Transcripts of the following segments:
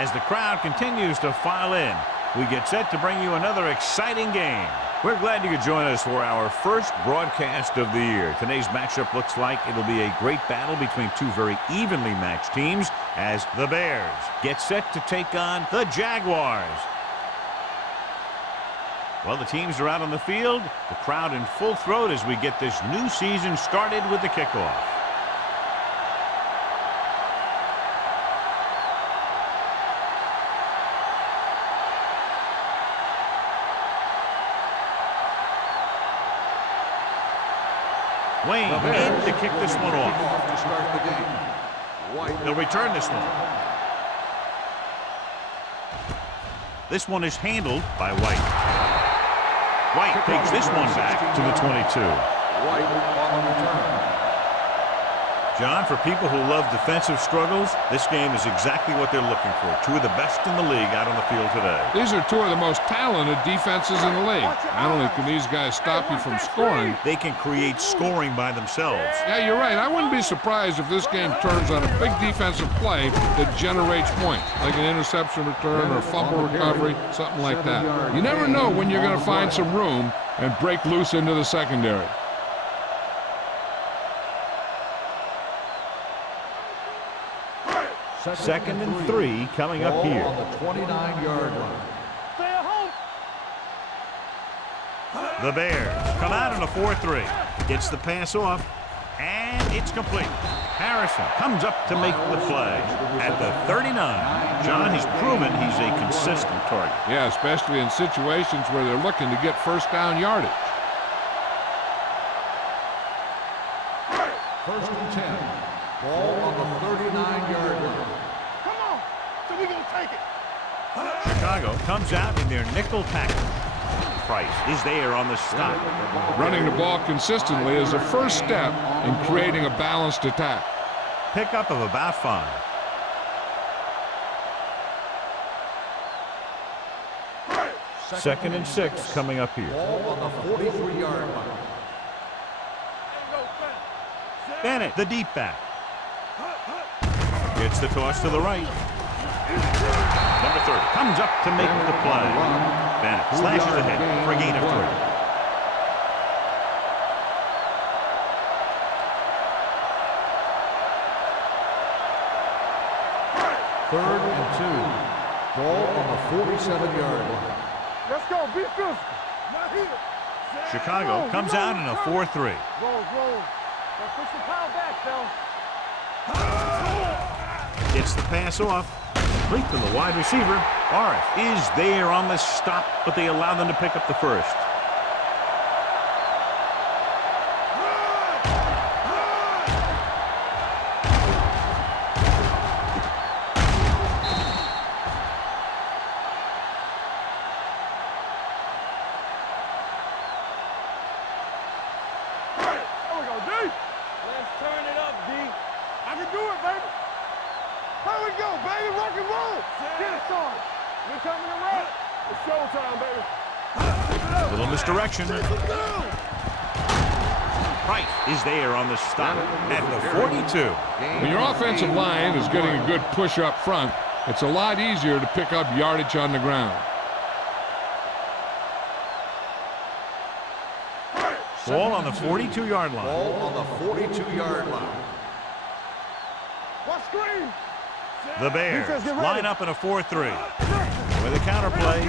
As the crowd continues to file in, we get set to bring you another exciting game. We're glad you could join us for our first broadcast of the year. Today's matchup looks like it'll be a great battle between two very evenly matched teams as the Bears get set to take on the Jaguars. Well, the teams are out on the field, the crowd in full throat as we get this new season started with the kickoff. Wayne in to kick this one off. To start the game. They'll return this one. This one is handled by White. White takes this one back to the 22. White on the return. John, for people who love defensive struggles, this game is exactly what they're looking for. Two of the best in the league out on the field today. These are two of the most talented defenses in the league. Not only can these guys stop you from scoring, they can create scoring by themselves. Yeah, you're right. I wouldn't be surprised if this game turns on a big defensive play that generates points, like an interception return or fumble recovery, something like that. You never know when you're going to find some room and break loose into the secondary. Second and 3 coming up here. On the 29-yard line. The Bears come out on a 4-3. Gets the pass off, and it's complete. Harrison comes up to make the play at the 39. John, he's proven he's a consistent target. Yeah, especially in situations where they're looking to get first down yardage. First and 10. Ball on the 39-yard line. Come on. So we're going to take it. Chicago comes out in their nickel tackle. Price is there on the stop. Running the ball consistently is the first step in creating a balanced attack. Pickup of about 5. Second and 6 coming up here. Ball on the 43-yard line. Bennett, the deep back. Gets the toss to the right. Number 30 comes up to make the play. Bennett slashes ahead for a gain of 3. Third and 2. Ball on the 47-yard line. Let's go. Be physical. Not here. Chicago comes out in a 4-3. Roll, roll. Let's push the power back, fellas. Gets the pass off. Complete to the wide receiver. Arif is there on the stop, but they allow them to pick up the first. Little misdirection. Price is there on the stop at the 42. When your offensive line is getting a good push up front, it's a lot easier to pick up yardage on the ground. Ball on the 42-yard line. Ball on the 42-yard line. What screen? The Bears line up in a 4-3. With a counterplay.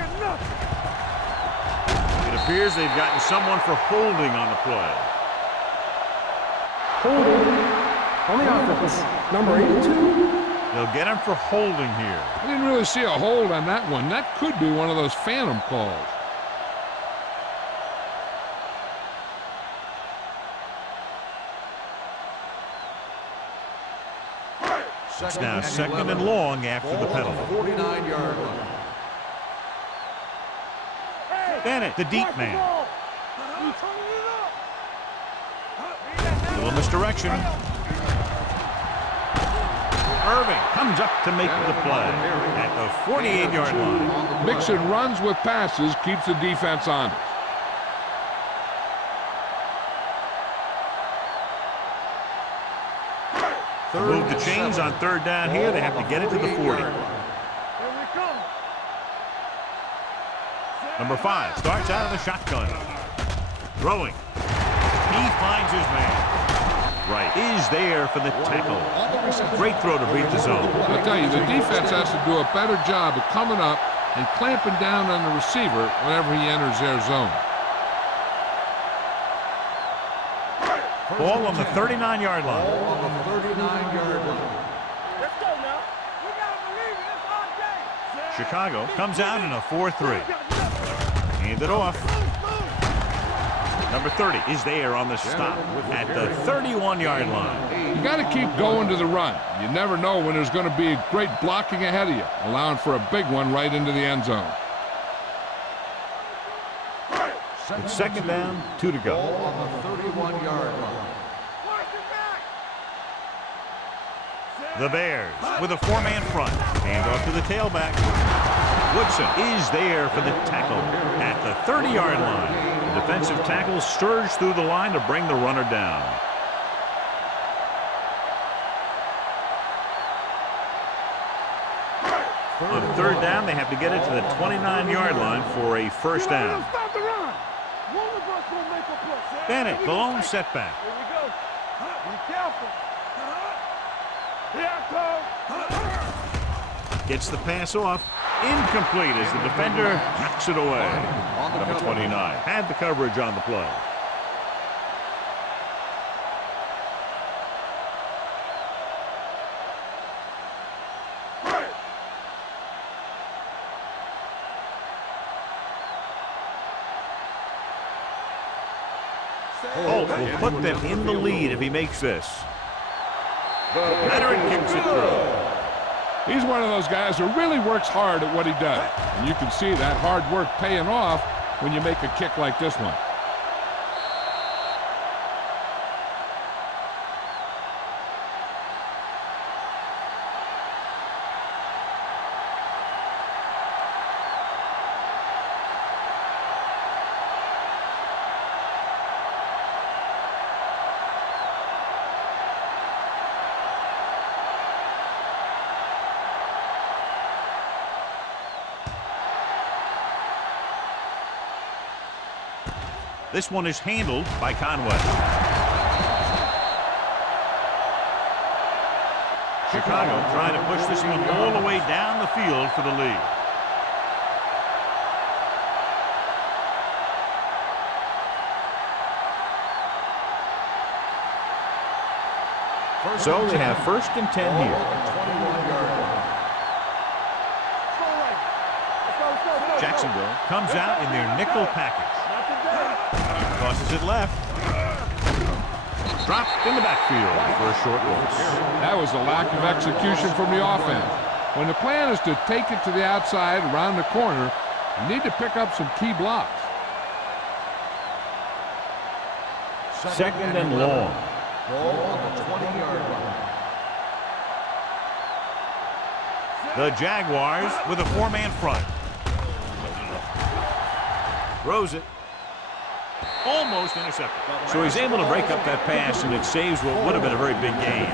It appears they've gotten someone for holding on the play. Holding on the offense, number 82. They'll get him for holding here. I didn't really see a hold on that one. That could be one of those phantom calls. It's now second and long after the penalty. 49-yard line. Bennett, the deep man. Little misdirection. Irving comes up to make the play at the 48-yard line. Mixing runs with passes keeps the defense honest. To move the chains on third down here, they have to get it to the 40. Number 5 starts out of the shotgun. Throwing. He finds his man. Right. Is there for the tackle. Great throw to beat the zone. I'll tell you, the defense has to do a better job of coming up and clamping down on the receiver whenever he enters their zone. Ball on the 39-yard line. Ball on the 39-yard line. Let's go now. We gotta believe it. It's our game. Chicago comes out in a 4-3. Hand it off. Number 30 is there on the stop at the 31-yard line. You got to keep going to the run. You never know when there's going to be great blocking ahead of you, allowing for a big one right into the end zone. It's second down, 2 to go. Ball on the 31-yard line. The Bears with a 4-man front. Hand off to the tailback. Woodson is there for the tackle at the 30-yard line. The defensive tackle surged through the line to bring the runner down. On third down, they have to get it to the 29-yard line for a first down. Stop the run. One of us will make a play. Bennett, the lone setback. Here we go. Be careful. Here I come. Gets the pass off. Incomplete as the defender knocks it away. Number 29 had the coverage on the play. Holt will put them in the lead if he makes this. Veteran kicks it through. He's one of those guys who really works hard at what he does. And you can see that hard work paying off when you make a kick like this one. This one is handled by Conway. Chicago trying to push this one all the way down the field for the lead. So they have first and 10 here. Jacksonville comes out in their nickel package. Crosses it left. Dropped in the backfield for a short loss. That was a lack of execution from the offense. When the plan is to take it to the outside around the corner, you need to pick up some key blocks. Second and long. Ball on the 20-yard line. The Jaguars with a 4-man front. Throws it. Almost intercepted. So he's able to break up that pass, and it saves what would have been a very big gain.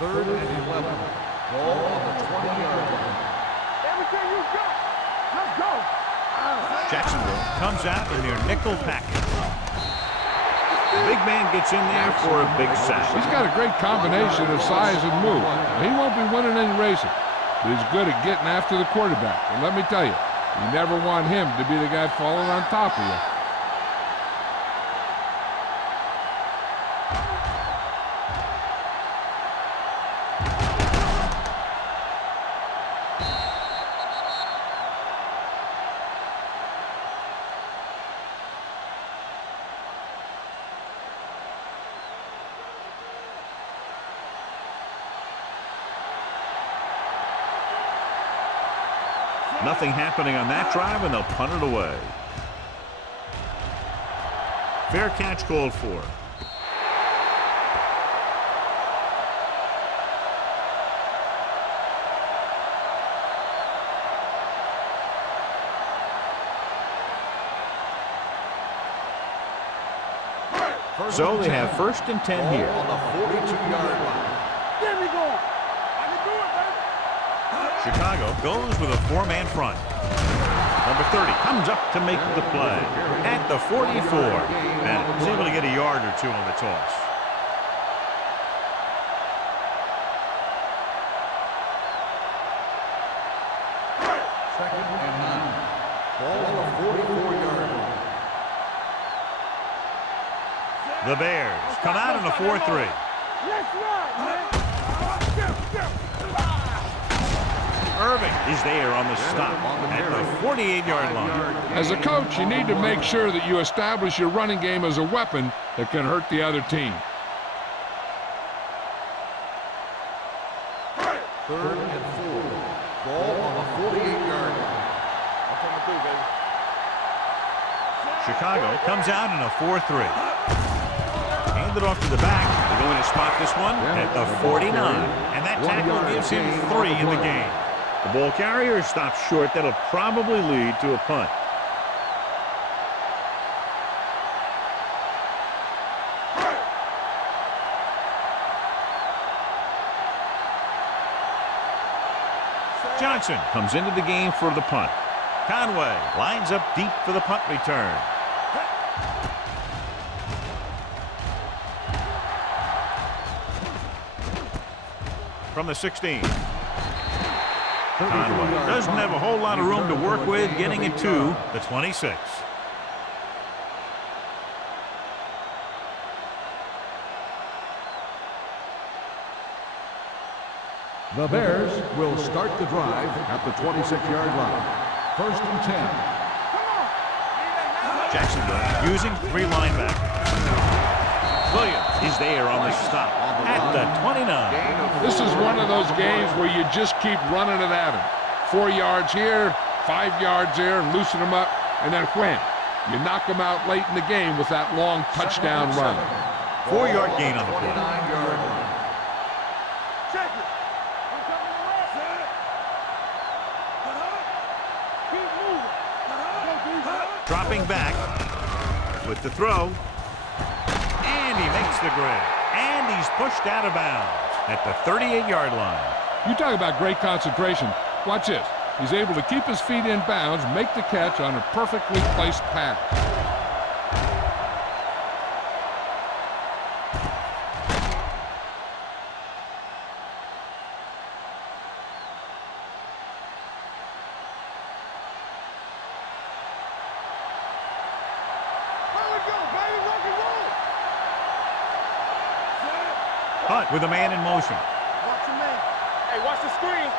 Third and 11. Ball on the 20-yard line. Everything you got. Let's go. Jacksonville comes out in their nickel package. The big man gets in there for a big sack. He's got a great combination of size and move. He won't be winning any racing, but he's good at getting after the quarterback. And let me tell you, you never want him to be the guy falling on top of you. Nothing happening on that drive, and they'll punt it away. Fair catch called for. So they have 1st and 10 here. On the 42-yard line. There we go. I can do it, baby. Chicago goes with a 4-man front. Number 30 comes up to make the play at the 44. And was able to get a yard or two on the toss. Second and 9. Ball on the 44-yard line. The Bears come out in a 4-3. Let's ride, man. Irving is there on the stop at the 48-yard line. As a coach, you need to make sure that you establish your running game as a weapon that can hurt the other team. 3rd and 4. Ball on the 48-yard line. I'm coming through, baby. Chicago comes out in a 4-3. Handed off to the back. They're going to spot this one at the 49. And that tackle gives him 3 in the game. The ball carrier stops short. That'll probably lead to a punt. Johnson comes into the game for the punt. Conway lines up deep for the punt return. From the 16. Conway doesn't have a whole lot of room to work with, getting it to the 26. The Bears will start the drive at the 26-yard line. 1st and 10. Jacksonville using 3 linebackers. Williams is there on the stop at the 29. This is one of those games where you just keep running it at him. 4 yards here, 5 yards there, and loosen them up, and then wham. You knock them out late in the game with that long touchdown run. 4-yard gain on the play. 29-yard line. Check it. I'm coming around. Set. Keep moving. Dropping back with the throw. And he makes the grab. And he's pushed out of bounds at the 38-yard line. You talk about great concentration. Watch this. He's able to keep his feet in bounds, make the catch on a perfectly placed pass. Hunt with a man in motion. Watch your man. Hey, watch the screen.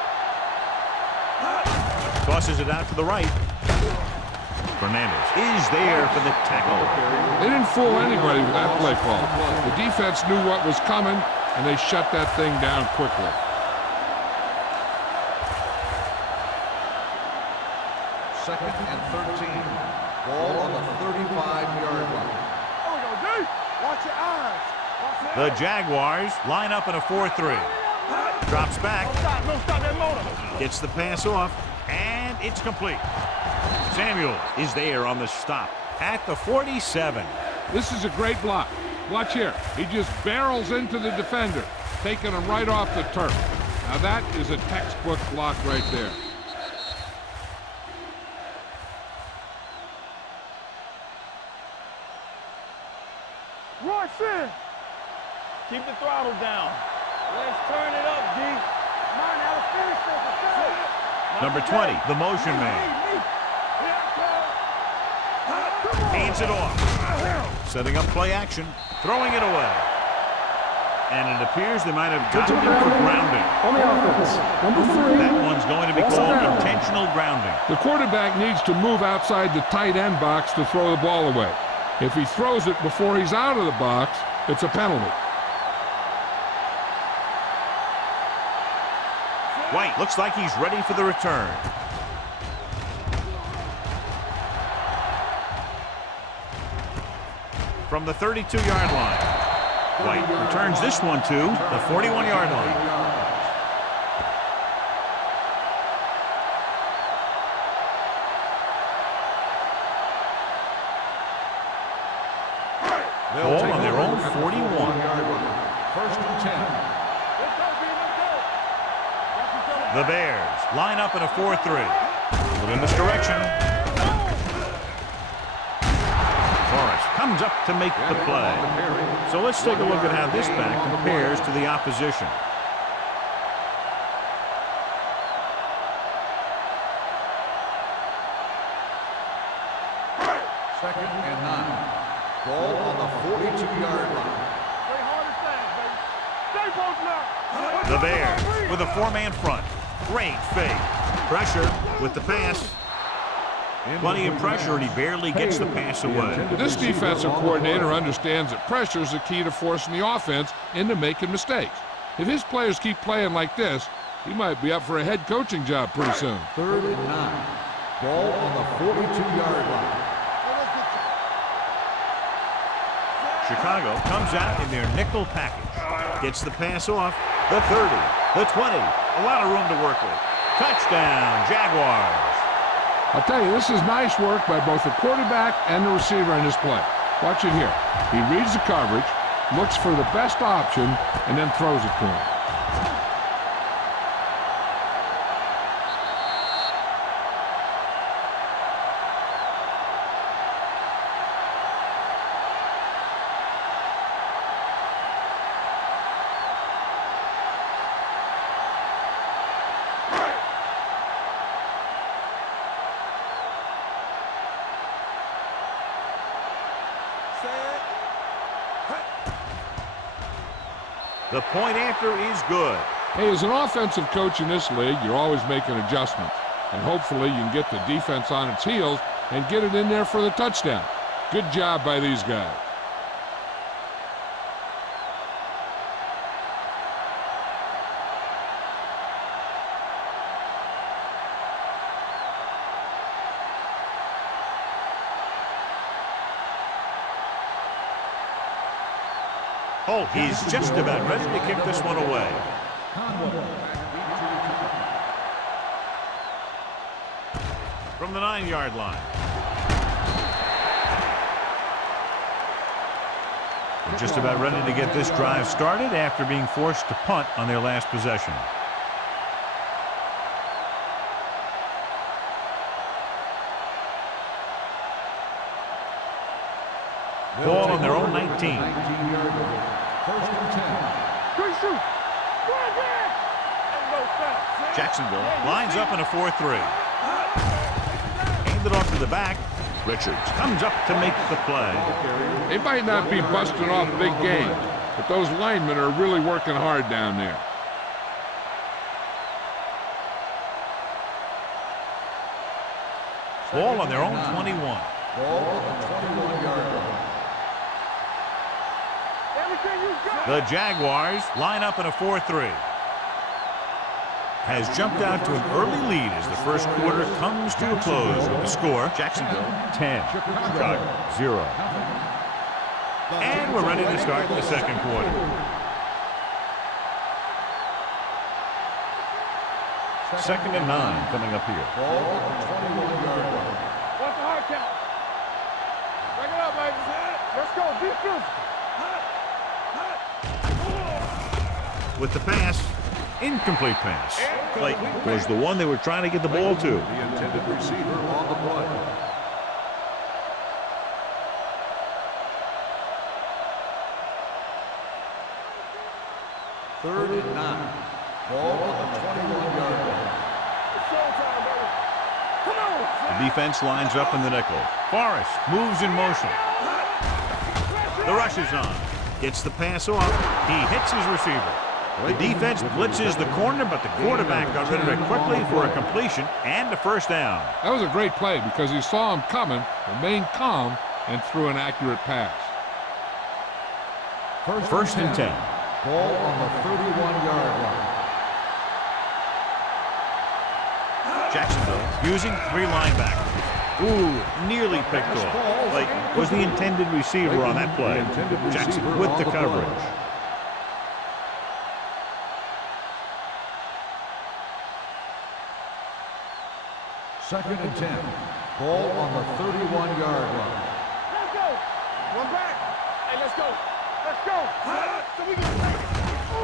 Tosses it out to the right. Fernandez is there for the tackle. They didn't fool anybody with that play call. The defense knew what was coming, and they shut that thing down quickly. Second and 13. Ball on the 35-yard line. Oh, yo, D. Watch your eyes. Watch The Jaguars line up in a 4-3. Drops back. No stop that motor. Gets the pass off. And it's complete. Samuel is there on the stop at the 47. This is a great block. Watch here. He just barrels into the defender, taking him right off the turf. Now that is a textbook block right there. Rush in. Keep the throttle down. Let's turn it up, D. Come on, now let's finish this. Let's go. Number 20, the motion man. Hands it off. Setting up play action. Throwing it away. And it appears they might have gotten him for grounding. On the offense, number 3. That one's going to be called intentional grounding. The quarterback needs to move outside the tight end box to throw the ball away. If he throws it before he's out of the box, it's a penalty. White looks like he's ready for the return. From the 32-yard line. White returns this one to the 41-yard line. Ball on their The Bears line up in a 4-3. Look in this direction. Forrest comes up to make the play. So let's take a look at how this back compares to the opposition. Second and 9. Ball on the 42-yard line. Play hard and fast, baby. Stay focused now. The Bears with a 4-man front. Great fake. Pressure with the pass. Plenty of pressure, and he barely gets the pass away. This defensive coordinator understands that pressure is the key to forcing the offense into making mistakes. If his players keep playing like this, he might be up for a head coaching job pretty soon. Third and 9. Ball on the 42-yard line. Chicago comes out in their nickel package. Gets the pass off. The 30, the 20. A lot of room to work with. Touchdown, Jaguars. I'll tell you, this is nice work by both the quarterback and the receiver in this play. Watch it here. He reads the coverage, looks for the best option, and then throws it to him. The point after is good. Hey, as an offensive coach in this league, you're always making adjustments. And hopefully you can get the defense on its heels and get it in there for the touchdown. Good job by these guys. He's just about ready to kick this one away. From the 9-yard line. They're just about ready to get this drive started after being forced to punt on their last possession. Ball on their own 19. First and 10. Good shoot. Go again. Jacksonville lines up in a 4-3. Handed off to the back. Richards comes up to make the play. They might not be busting off big games, but those linemen are really working hard down there. Ball on their own 21. Ball on the 21-yard line. The Jaguars line up in a 4-3. Has jumped out to an early lead as the first quarter comes to a close with the score. Jacksonville 10, Chicago 0. And we're ready to start the second quarter. Second and 9 coming up here. Ball on the 21-yard line. Watch the hard count. Bring it up, ladies. Let's go. Defense. With the pass, incomplete pass. Clayton was the one they were trying to get the ball to. The intended receiver on the play. Third and 9. Ball on the 21-yard line. The defense lines up in the nickel. Forrest moves in motion. The rush is on. Gets the pass off. He hits his receiver. The defense blitzes the corner, but the quarterback got rid of it quickly for a completion and a first down. That was a great play because he saw him coming, remained calm, and threw an accurate pass. First and 10. Ball on the 31-yard line. Jacksonville using 3 linebackers. Ooh, nearly picked off. Clayton was the intended receiver on that play. Jackson with the coverage. Second and 10. Ball on the 31-yard line. Let's go. One back. Hey, let's go. Let's go. So we can...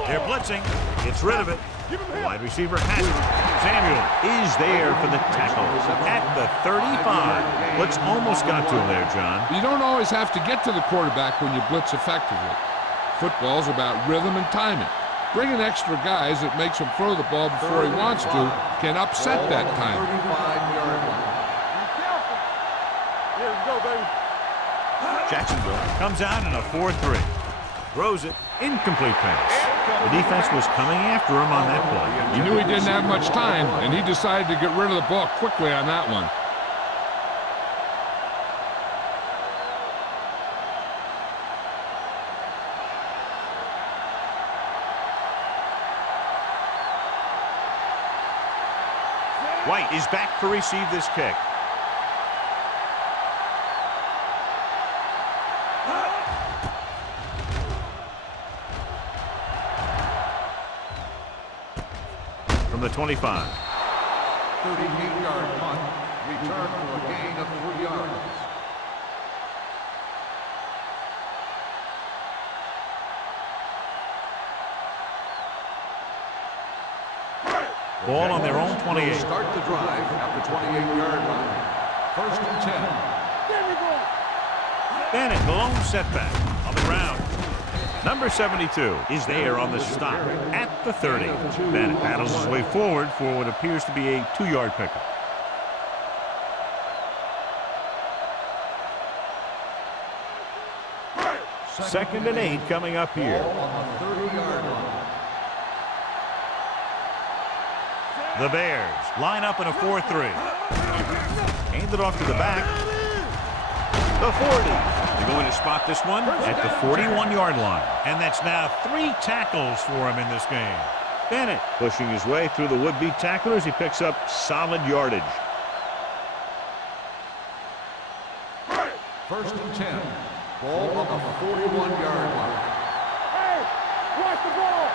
They're blitzing. Gets rid of it. The wide receiver has it. Samuel is there for the tackle at the 35. Blitz almost got to him there, John. You don't always have to get to the quarterback when you blitz effectively. Football's about rhythm and timing. Bringing extra guys that makes him throw the ball before he wants to can upset that time. Jacksonville comes out in a 4-3. Throws it. Incomplete pass. The defense was coming after him on that play. He knew he didn't have much time, and he decided to get rid of the ball quickly on that one. White is back to receive this kick. From the 25. 38-yard punt. Return for a gain of 3 yards. Ball on their own 28. Start the drive at the 28-yard line. 1st and 10. Bennett, the lone setback on the ground. Number 72 is there on the stop at the 30. Bennett battles his way forward for what appears to be a 2-yard pickup. Second and 8 coming up here. On the 30-yard line. The Bears line up in a 4-3. Hand it off to the back. The 40. They're going to spot this one at the 41-yard line. And that's now 3 tackles for him in this game. Bennett pushing his way through the would-be tacklers. He picks up solid yardage. 1st and 10. Ball on the 41-yard line. Hey, watch the ball.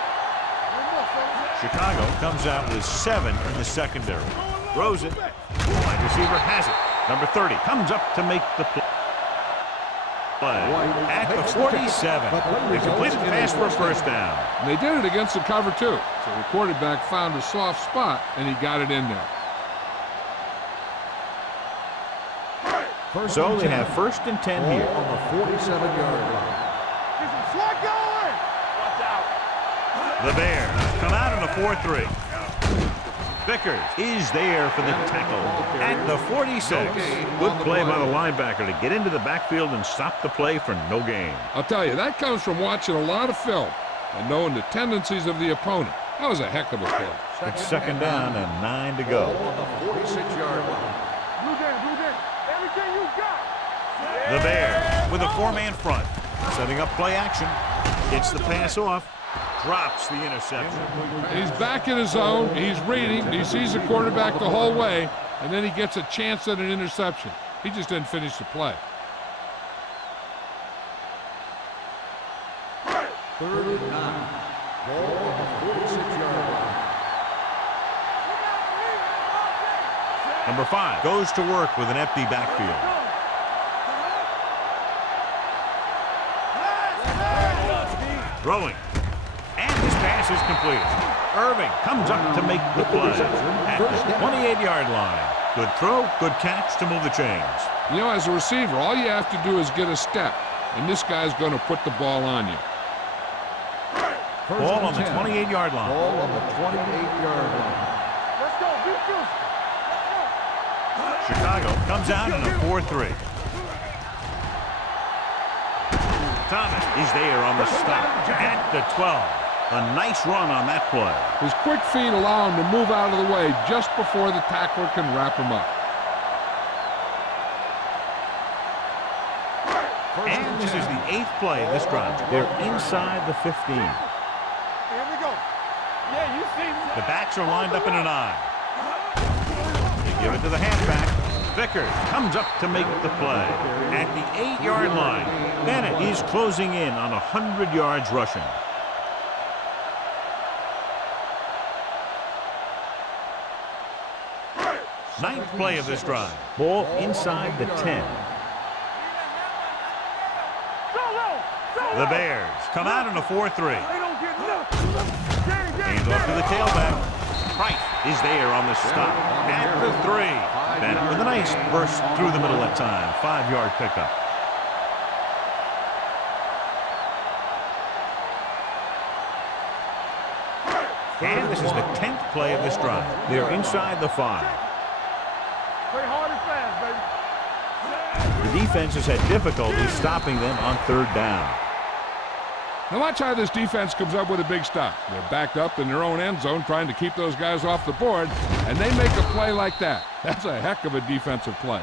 Chicago comes out with 7 in the secondary. Throws it. Wide receiver has it. Number 30 comes up to make the play. At the 47. They completed the pass for a first down. And they did it against the cover, too. So the quarterback found a soft spot, and he got it in there. So they have 1st and 10 here. On the 47-yard line. Get some slack going. Watch out. The Bears come out in a 4-3. Vickers is there for the tackle at the 46. Good play by the linebacker to get into the backfield and stop the play for no gain. I'll tell you, that comes from watching a lot of film and knowing the tendencies of the opponent. That was a heck of a play. It's 2nd down and 9 to go. On the 46-yard line. Blue Jay, everything you got. The Bears with a 4-man front. Setting up play action. Gets the pass off. Drops the interception. He's back in his zone. He's reading. He sees the quarterback the whole way, and then he gets a chance at an interception. He just didn't finish the play. 3rd and 9. Ball on the 46-yard line. Number 5 goes to work with an empty backfield. Throwing. And his pass is completed. Irving comes up to make the play at the 28-yard line. Good throw, good catch to move the chains. You know, as a receiver, all you have to do is get a step, and this guy's going to put the ball on you. Ball on the 28-yard line. Ball on the 28-yard line. Let's go, beat you. Chicago comes out in a 4-3. Thomas is there on the stop at the 12. A nice run on that play. His quick feet allow him to move out of the way just before the tackler can wrap him up. And this is the 8th play of this drive. They're inside the 15. Here we go. Yeah, you see me. The backs are lined up in an eye. They give it to the halfback. Vickers comes up to make the play at the 8-yard line. Bennett is closing in on 100 yards rushing. Ninth play of this drive. Ball inside the 10. The Bears come out in a 4-3. They don't get nothing. the tailback. Price is there on the stop. At the 3. Bennett with a nice burst through the middle that time. 5-yard pickup. And this is the 10th play of this drive. They're inside the 5. Play hard and fast, baby. The defense has had difficulty stopping them on 3rd down. Now watch how this defense comes up with a big stop. They're backed up in their own end zone trying to keep those guys off the board, and they make a play like that. That's a heck of a defensive play.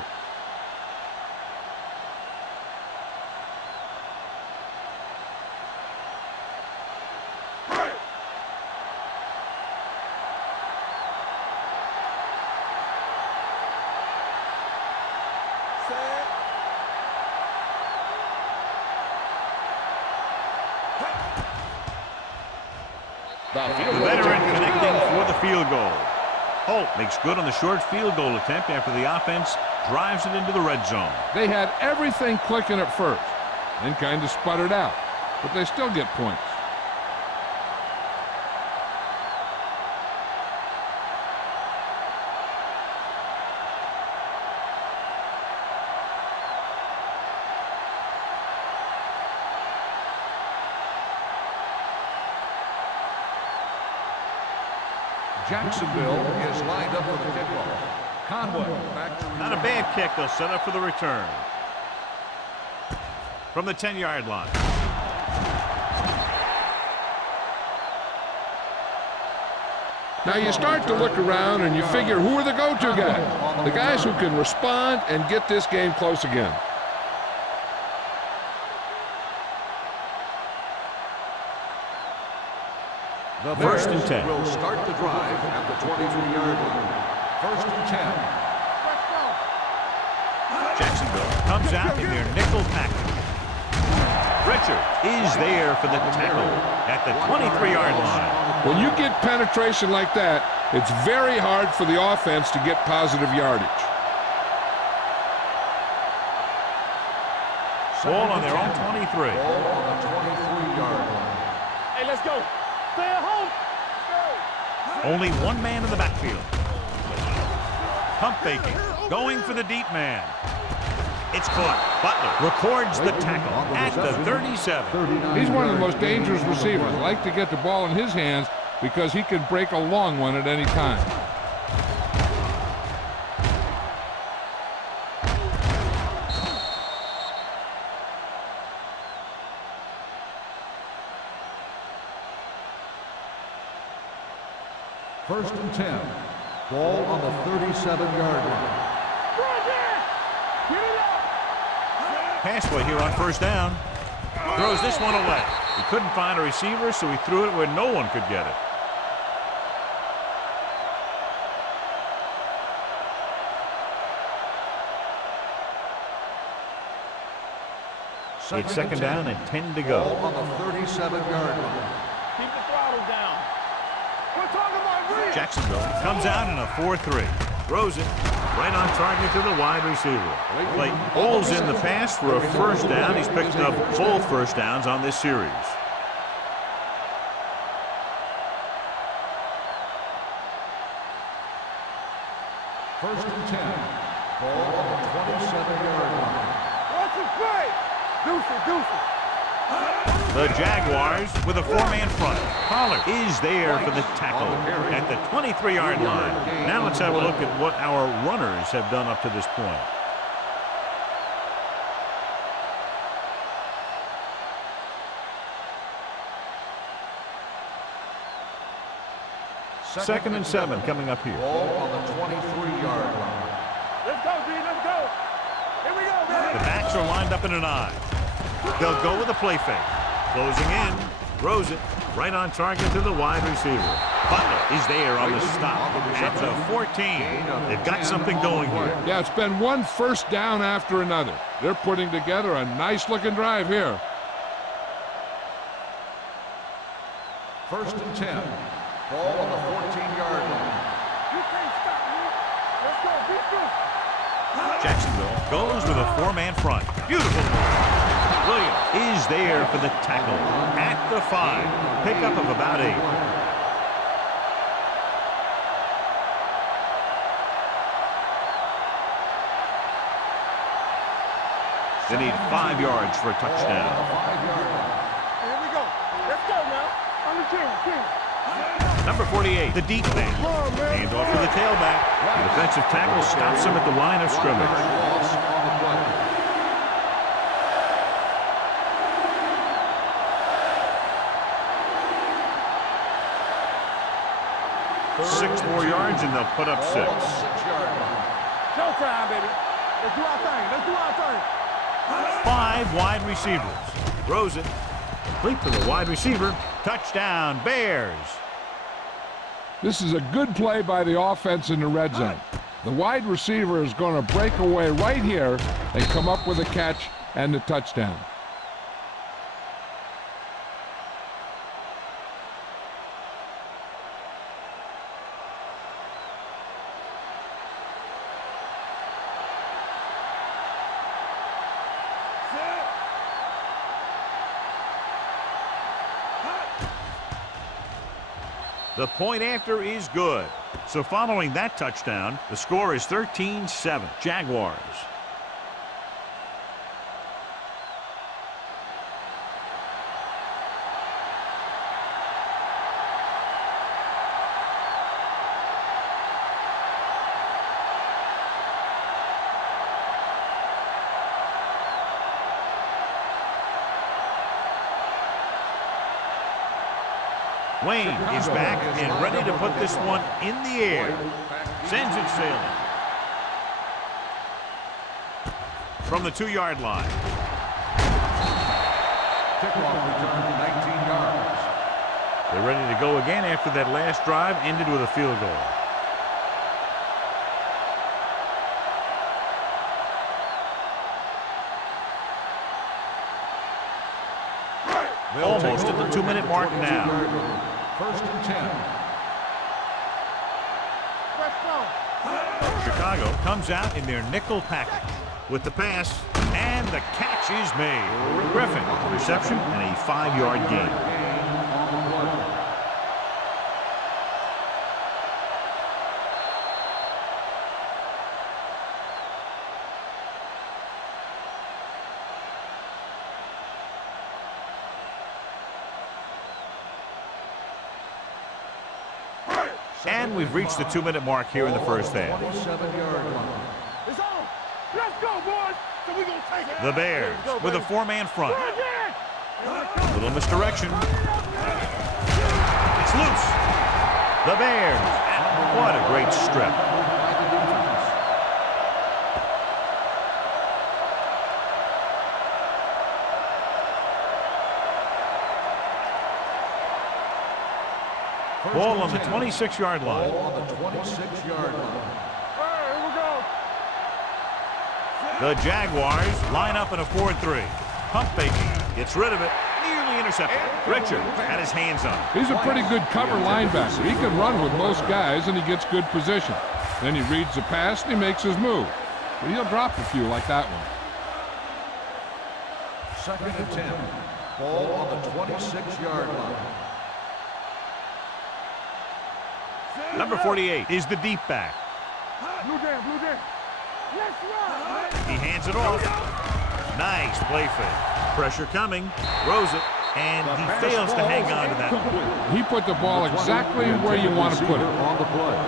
The veteran connecting for the field goal. Holt makes good on the short field goal attempt after the offense drives it into the red zone. They had everything clicking at first and kind of sputtered out, but they still get points. Jacksonville is lined up for the kickoff. Conway back to Not a bad kick. They'll set up for the return. From the 10-yard line. Now you start to look around and you figure, who are the go-to guys? The guys who can respond and get this game close again. The First and Bears 10. will start the drive at the 23-yard line. First and 10. Jacksonville comes out in their nickel package. Richard is there for the tackle at the 23-yard line. When you get penetration like that, it's very hard for the offense to get positive yardage. Ball on their own 23. Ball on the 23-yard line. Hey, let's go. Stay at home. Only one man in the backfield. Pump faking. Going for the deep man. It's caught. Butler records the tackle at the 37. He's one of the most dangerous receivers. I like to get the ball in his hands because he can break a long one at any time. First and 10. Ball on the 37-yard line. Pass play here on first down. Throws this one away. He couldn't find a receiver, so he threw it where no one could get it. It's second down and 10 to go. Ball on the 37-yard line. Keep the throttle down. We're talking about reach. Jacksonville comes out in a 4-3. Throws it right on target to the wide receiver. Clayton pulls in the pass for a first down. He's picked up both first downs on this series. First and 10. Ball on the 27-yard line. What's the play? Deuce it. The Jaguars with a 4-man front. Pollard is there for the tackle at the 23-yard line. Now let's have a look at what our runners have done up to this point. Second and 7 coming up here. Ball on the 23-yard line. Let's go, D. Let's go. Here we go, man. The backs are lined up in an I. They'll go with a play fake. Closing in, throws it right on target to the wide receiver. Butler is there on the stop at the 14. They've got something going here. Yeah, it's been one first down after another. They're putting together a nice-looking drive here. First and 10. Ball on the 14-yard line. You can't stop me. Let's go. Beat this. Jacksonville goes with a 4-man front. Beautiful move. Williams is there for the tackle at the 5. Pickup of about 8. They need 5 yards for a touchdown. Here we go. Let's go now. On the 10. Number 48, the deep man. Hand off to the tailback. The defensive tackle stops him at the line of scrimmage. Loss on the play. 6 more yards and they'll put up 6. 6-yard line. Showtime, baby. Let's do our thing. Let's do our thing. 5 wide receivers. Throws it. Complete to the wide receiver. Touchdown, Bears. This is a good play by the offense in the red zone. The wide receiver is going to break away right here and come up with a catch and the touchdown. The point after is good. So following that touchdown, the score is 13-7. Jaguars. Wayne is back and ready to put this one in the air. Sends it sailing. From the 2-yard line. Kickoff return, 19 yards. They're ready to go again after that last drive ended with a field goal. Almost at the 2-minute mark now. 1st and 10. Chicago comes out in their nickel package with the pass, and the catch is made. Griffin, reception, and a 5-yard gain. And we've reached the 2-minute mark here in the first half. 27-yard line. It's on. Let's go, boys. So we're going to take it. The Bears with a 4-man front. Little misdirection. It's loose. The Bears. And what a great strip. Ball on the 26-yard line. Ball on the 26-yard line. Here we go. The Jaguars line up in a 4-3. Pump faking. Gets rid of it. Nearly intercepted. Richard had his hands on it. He's a pretty good cover linebacker. He can run with most guys, and he gets good position. Then he reads the pass, and he makes his move. But he'll drop a few like that one. 2nd and 10. Ball on the 26-yard line. Number 48 is the deep back. Blue jam, blue jam. Let's run. He hands it off. Nice play fake. Pressure coming. Throws it. And he fails to hang on to that one. He put the ball exactly where you want to put it. On the play.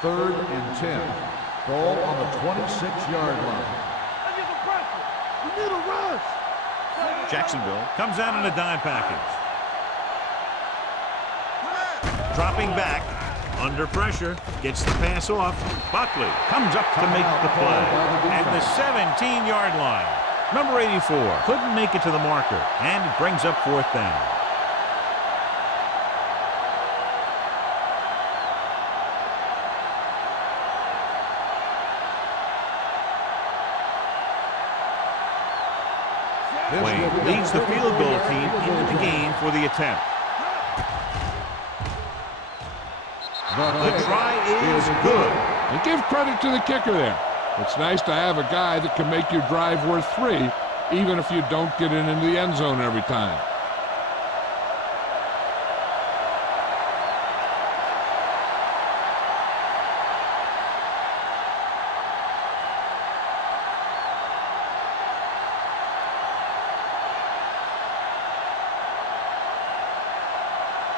Third and 10. Ball on the 26-yard line. Let's get the pressure. We need a rush. Jacksonville comes out in a dime package. Dropping back, under pressure, gets the pass off. Buckley comes up to make the play at the 17-yard line. Number 84 couldn't make it to the marker, and it brings up 4th down. Wayne leads the field goal team into the game for the attempt. The try is good. And give credit to the kicker there. It's nice to have a guy that can make your drive worth 3, even if you don't get it into the end zone every time.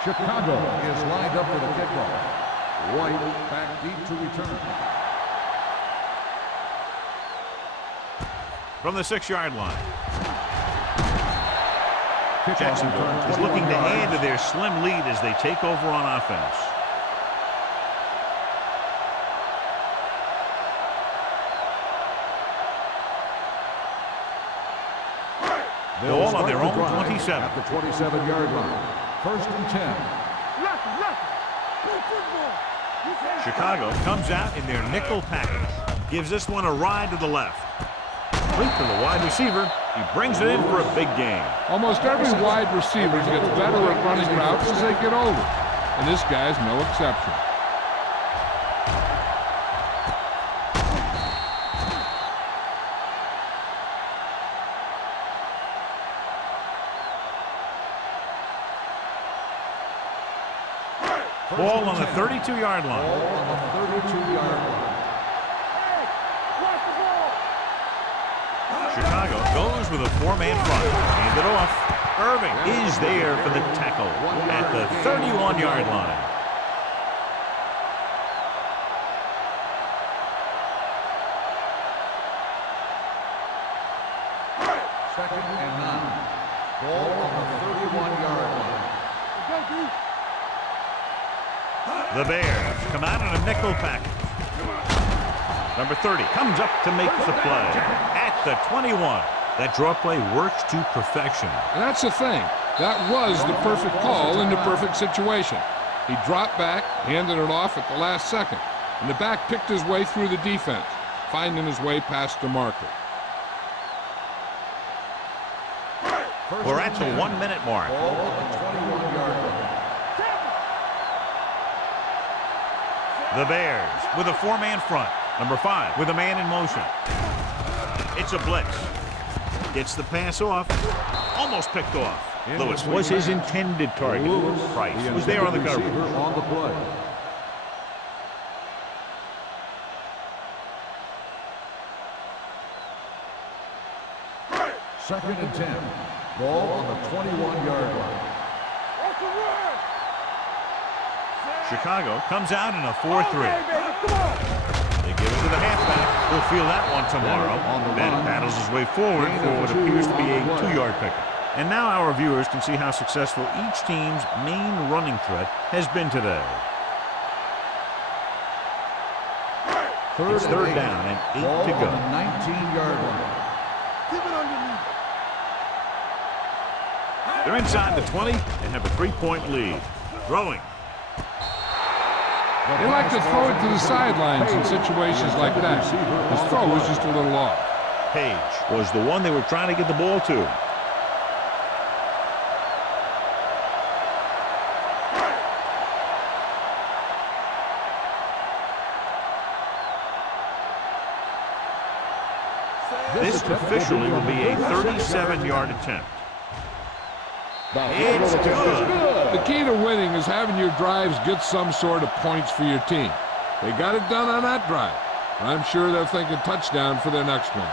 Chicago is lined up for the kickoff. White back deep to return. From the 6-yard line. Kickoff Jacksonville return, is looking to 21 add to yards. their slim lead as they take over on offense. Ball on their own 27. At the 27-yard line. 1st and 10. Chicago comes out in their nickel package. Gives this one a ride to the left. Complete to the wide receiver. He brings it in for a big gain. Almost every wide receiver gets better at running routes as they get older, and this guy's no exception. Ball on the 32-yard line. Ball on the 32-yard line. Chicago goes with a 4-man front. Hand it off. Irving is there for the tackle at the 31-yard line. Second and 9. Ball on the 31-yard line. The Bears come out in a nickel package. Number 30 comes up to make the play at the 21. That draw play works to perfection. And that's the thing. That was the perfect call in the perfect situation. He dropped back, handed it off at the last second, and the back picked his way through the defense, finding his way past the marker. We're at the 1-minute mark. Ball on the 21-yard line. The Bears with a 4-man front. Number 5 with a man in motion. It's a blitz. Gets the pass off. Almost picked off. Lewis was his intended target. Price was there on the coverage. On the play. Second and 10. Ball on the 21-yard line. Chicago comes out in a 4-3. They give it to the halfback. We'll feel that one tomorrow. Ben battles his way forward for what appears to be a 2-yard pickup. And now our viewers can see how successful each team's main running threat has been today. It's third down and 8 Ball to go. on the 19-yard line. They're inside the 20 and have a 3-point lead. Throwing. They like to throw it to the sidelines in situations like that. His throw was just a little off. Page was the one they were trying to get the ball to. This officially will be a 37-yard attempt. It's good. The key to winning is having your drives get some sort of points for your team. They got it done on that drive. I'm sure they're thinking touchdown for their next one.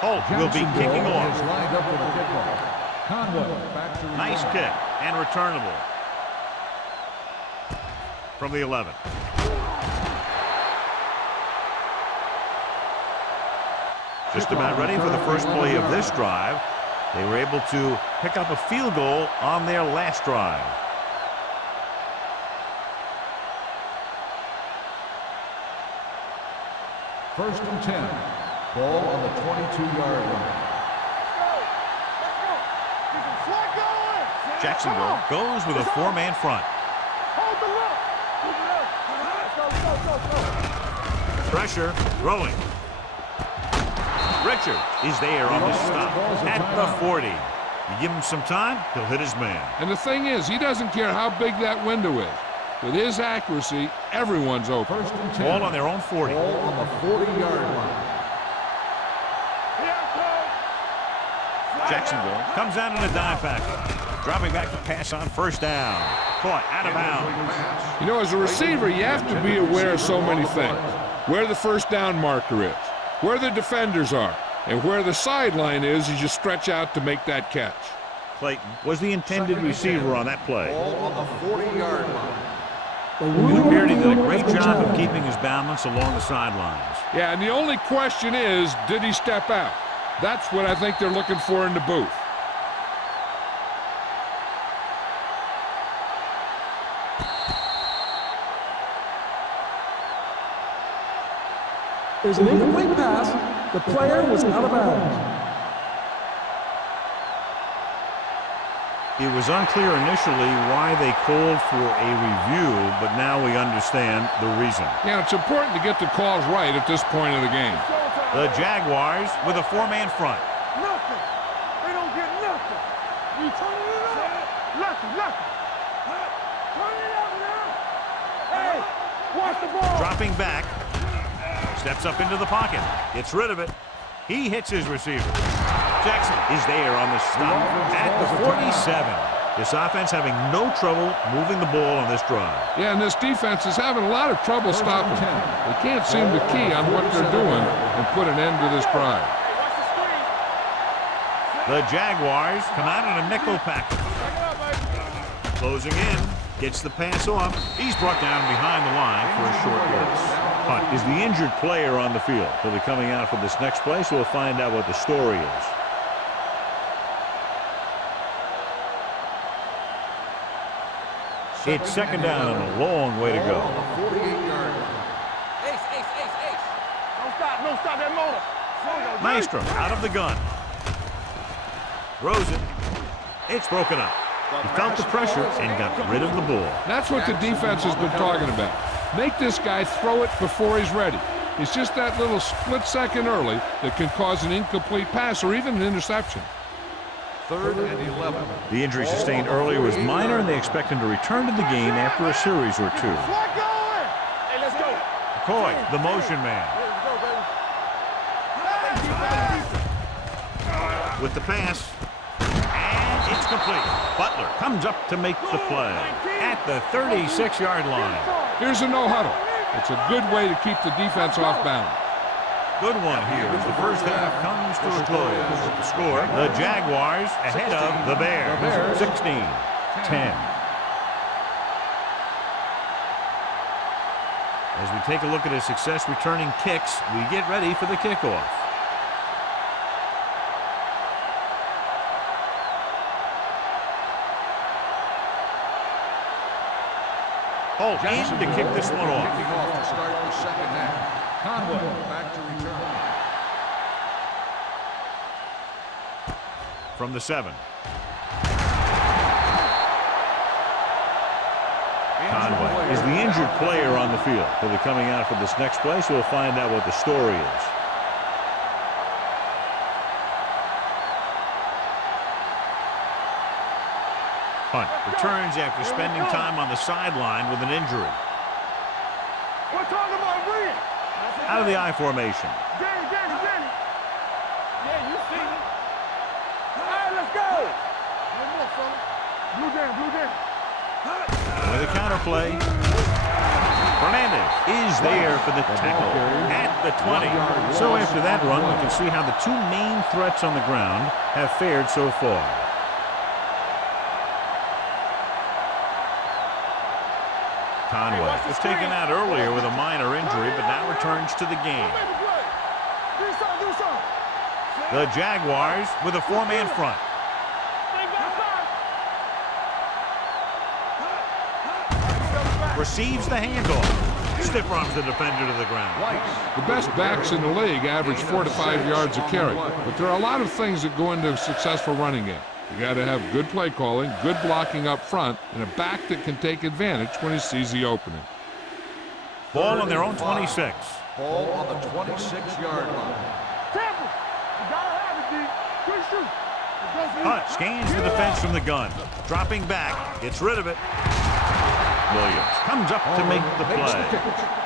Holt will be kicking Is off. lined up for the kickoff. Conway back to Nice return. kick and returnable. From the 11. Just about ready for the first play of this drive. They were able to pick up a field goal on their last drive. First and 10. Ball on the 22-yard line. Jacksonville goes with a 4-man front. Pressure, throwing. Richard is there on the stop at the 40. You give him some time, he'll hit his man. And the thing is, he doesn't care how big that window is. With his accuracy, everyone's open. First and 10. Ball on their own 40. Ball on the 40-yard line. Jacksonville comes out in a dime package. Dropping back to pass on first down. Caught out of bounds. You know, as a receiver, you have to be aware of so many things. Where the first down marker is, where the defenders are, and where the sideline is as you stretch out to make that catch. Clayton was the intended receiver on that play. Ball on the 40-yard line. Beardy did a great job of keeping his balance along the sidelines. Yeah, and the only question is, did he step out? That's what I think they're looking for in the booth. There's an incomplete pass. The player was out of bounds. It was unclear initially why they called for a review, but now we understand the reason. Yeah, it's important to get the calls right at this point of the game. The Jaguars with a four-man front. Nothing. They don't get nothing. You turning it up. Nothing. Turn it up now. Hey, watch the ball. Dropping back. Steps up into the pocket. Gets rid of it. He hits his receiver. Jackson is there on the stop at the 47. This offense having no trouble moving the ball on this drive. Yeah, and this defense is having a lot of trouble stopping. They can't seem to key on what they're doing and put an end to this drive. The Jaguars come out in a nickel package. Closing in. Gets the pass off. He's brought down behind the line for a short loss. Hunt is the injured player on the field. He'll be coming out for this next play, so we'll find out what the story is. It's second down and a long way to go. 48-yard line. Ace. Don't stop that motor. Maestro out of the gun. Throws it. It's broken up. He felt the pressure and got rid of the ball. That's what the defense has been talking about. Make this guy throw it before he's ready. It's just that little split second early that can cause an incomplete pass or even an interception. 3rd and 11. The injury sustained earlier was minor, and they expect him to return to the game after a series or two. Hey, let's go. McCoy, the motion man. With the pass. And it's complete. Butler comes up to make the play at the 36-yard line. Here's a no-huddle. It's a good way to keep the defense off balance. Good one here as the first half comes to a close. The score, the Jaguars ahead of the Bears, 16-10. As we take a look at his success returning kicks, we get ready for the kickoff. Holt in to kick this one off. Kicking off to start the second half. Conway back to return. From the 7. Conway is the injured player on the field. He'll be coming out for this next play, so we'll find out what the story is. Hunt returns after spending time on the sideline with an injury. We're talking about Reed. Out of the I formation. Danny. Yeah, you see me. All right, let's go. One more, fella. Blue down. With a counter play. Fernandez is there for the tackle at the 20. So after that run, we can see how the two main threats on the ground have fared so far. Conway was taken out earlier with a minor injury, but now returns to the game. The Jaguars with a four-man front. Receives the handoff. Stiff arms the defender to the ground. The best backs in the league average 4 to 5 yards a carry, but there are a lot of things that go into a successful running game. You got to have good play calling, good blocking up front, and a back that can take advantage when he sees the opening. Ball on their own 26. Ball on the 26-yard line. Hunt scans the defense from the gun. Dropping back, gets rid of it. Williams comes up to make the play.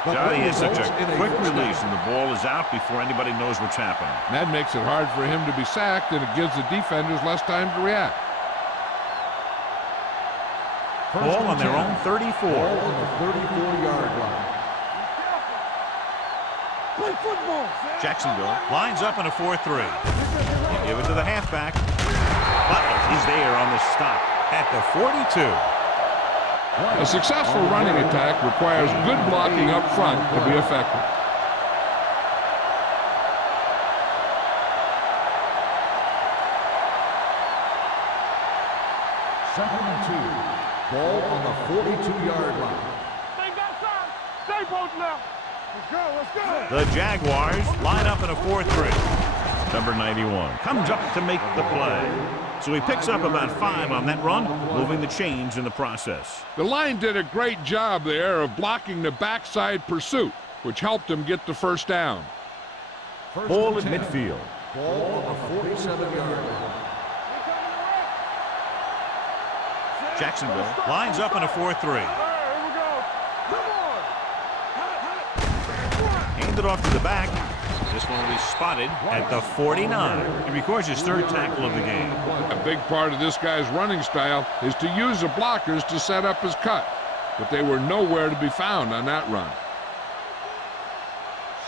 Johnny has such a quick release, and the ball is out before anybody knows what's happening. That makes it hard for him to be sacked, and it gives the defenders less time to react. Ball on their own 34. Ball on the 34-yard line. Play football. Jacksonville lines up in a 4-3. They give it to the halfback. Butler is there on the stop at the 42. A successful running attack requires good blocking up front to be effective. Second and 2. Ball on the 42-yard line. They got some. They both left. Let's go. Let's go. The Jaguars line up in a 4-3. Number 91 comes up to make the play. So he picks up about 5 on that run, moving the chains in the process. The line did a great job there of blocking the backside pursuit, which helped him get the first down. Ball at midfield. Ball on the 47-yard line. Jacksonville lines up in a 4-3. Here we go. Come on. Handed off to the back. This one will be spotted at the 49. He records his 3rd tackle of the game. A big part of this guy's running style is to use the blockers to set up his cut, but they were nowhere to be found on that run.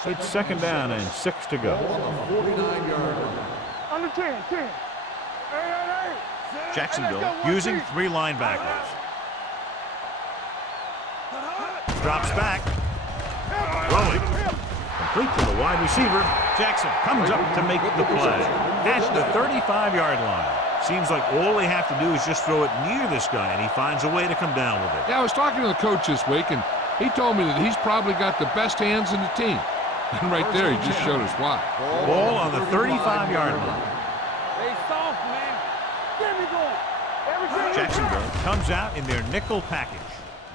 It's 2nd down and 6 to go. Ball on the 49-yard line. Under 10. Hey. Jacksonville using 3 linebackers. Drops back. Rolling. Complete to the wide receiver. Jackson comes up to make the play at the 35-yard line. Seems like all they have to do is just throw it near this guy, and he finds a way to come down with it. Yeah, I was talking to the coach this week, and he told me that he's probably got the best hands in the team. And right there, he just showed us why. Ball on the 35-yard line. They soft, man. Give me going. Everything. Jacksonville comes out in their nickel package.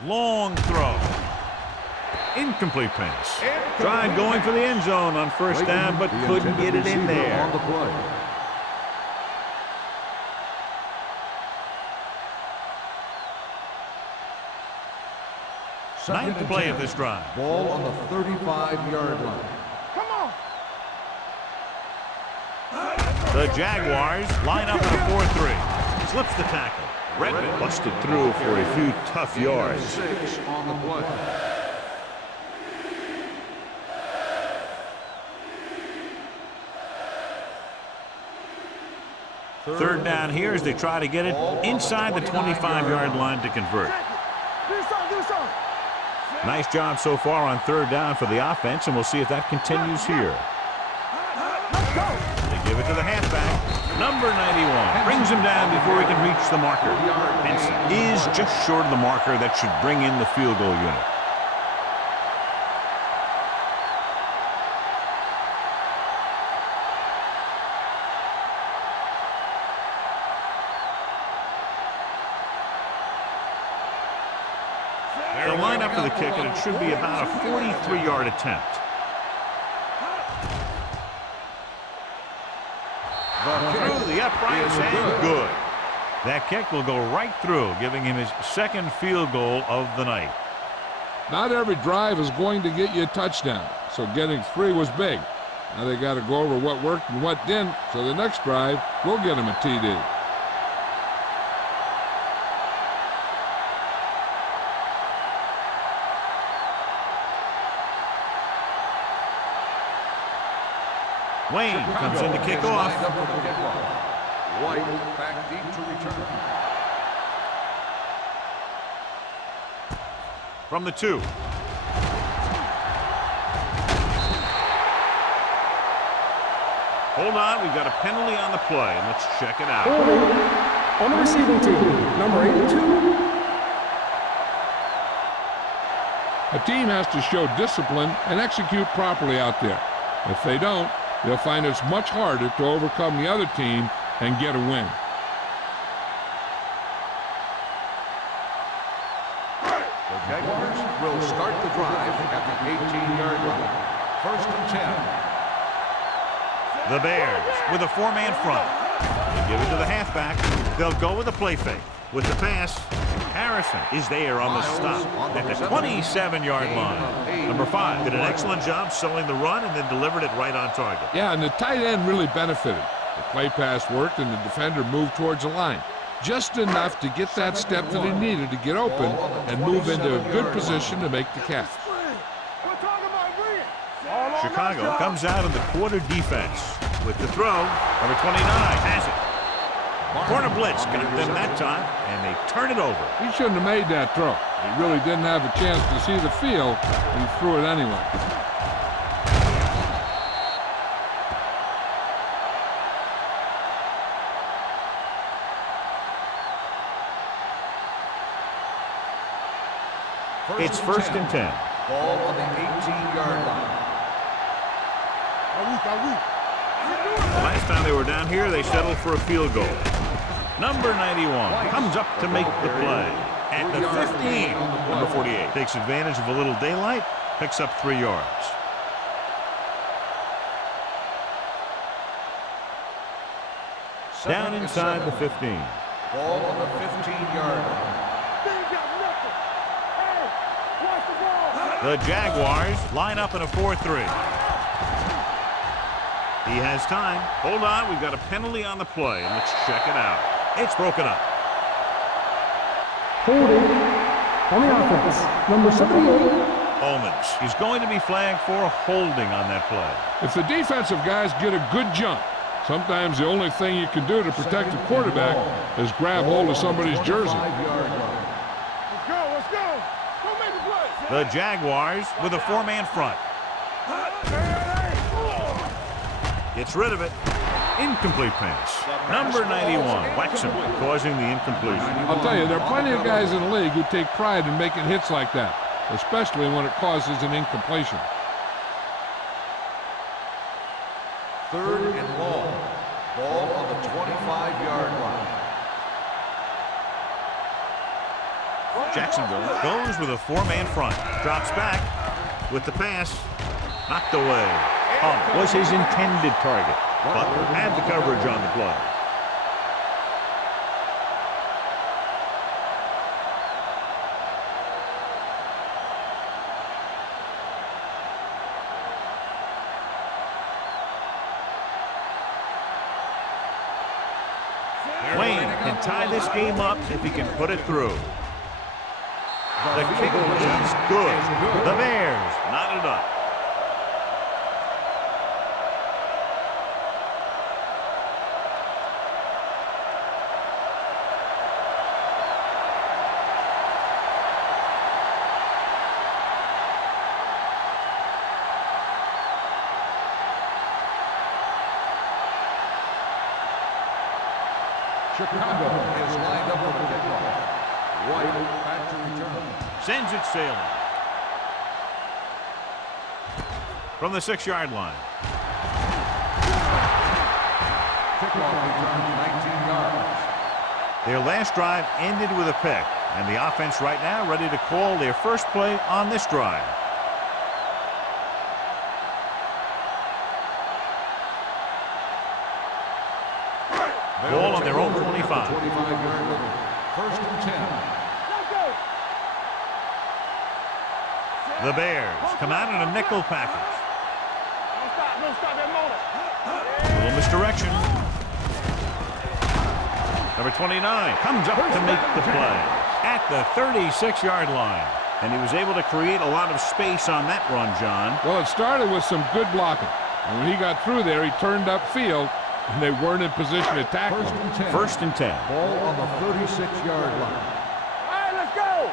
Long throw. Incomplete pass. Tried going for the end zone on 1st down, but couldn't get it in there. On the play. Ninth play of this drive. Ball on the 35-yard line. Come on. The Jaguars line up in a 4-3. Slips the tackle. Redmond busted through for a few tough yards. 6 on the play. Third down here as they try to get it inside the 25-yard line to convert. Do something. Nice job so far on 3rd down for the offense, and we'll see if that continues here. Let's go. They give it to the halfback. Number 91 brings him down before he can reach the marker. Benson is just short of the marker that should bring in the field goal unit. They'll line up for the kick, and it should be about a 43-yard attempt. Through the uprights and good. That kick will go right through, giving him his 2nd field goal of the night. Not every drive is going to get you a touchdown, so getting 3 was big. Now they got to go over what worked and what didn't, so the next drive will get him a TD. Wayne comes in to kick off. White back deep to return. From the 2. Hold on, we've got a penalty on the play, and let's check it out. On the receiving team, number 82. A team has to show discipline and execute properly out there. If they don't, they'll find it's much harder to overcome the other team and get a win. The Jaguars will start the drive at the 18-yard line. 1st and 10. The Bears with a 4-man front. They give it to the halfback. They'll go with a play fake. With the pass, Harrison is there on the stop at the 27-yard line. Number 5 did an excellent job selling the run and then delivered it right on target. Yeah, and the tight end really benefited. The play pass worked and the defender moved towards the line. just enough to get that step that he needed to get open and move into a good position to make the catch. We're talking about green. Chicago comes out in the quarter defense with the throw. Number 29 has it. Corner blitz got them that time, and they turn it over. He shouldn't have made that throw. He really didn't have a chance to see the field, and he threw it anyway. It's first and 10. Ball on the 18-yard line. The last time they were down here, they settled for a field goal. Number 91 comes up to make the play. At the 15, number 48 takes advantage of a little daylight, picks up 3 yards. Down inside the 15. Ball on the 15-yard line. The Jaguars line up in a 4-3. He has time. Hold on, we've got a penalty on the play, and let's check it out. It's broken up. Holding on the offense. Number 78. Omens. He's going to be flagged for holding on that play. If the defensive guys get a good jump, sometimes the only thing you can do to protect the quarterback is grab hold of somebody's jersey. Let's go, let's go. Go make a play. The Jaguars with a 4-man front. Gets rid of it. Incomplete pass. Number 91 whacks him, causing the incompletion. I'll tell you, there are plenty of guys in the league who take pride in making hits like that, especially when it causes an incompletion. Third and long. Ball on the 25-yard line. Jacksonville goes with a 4-man front. Drops back with the pass. Knocked away. Hunt was his intended target. Butler had the coverage on the play. Wayne can tie this game up if he can put it through. The kick is good. The Bears knot it up. Chicago is lined up for the kickoff. White back to return. Sends it sailing. From the 6-yard line. Kickoff return 19 yards. Their last drive ended with a pick, and the offense right now ready to call their first play on this drive. Ball on their own 25. 25-yard line. First and 10. The Bears come out in a nickel package. Don't stop that motor. A little misdirection. Number 29 comes up to make the play at the 36-yard line. And he was able to create a lot of space on that run, John. Well, it started with some good blocking. And when he got through there, he turned upfield, and they weren't in position to tackle him. First and 10. Ball on the 36-yard line. All right, let's go.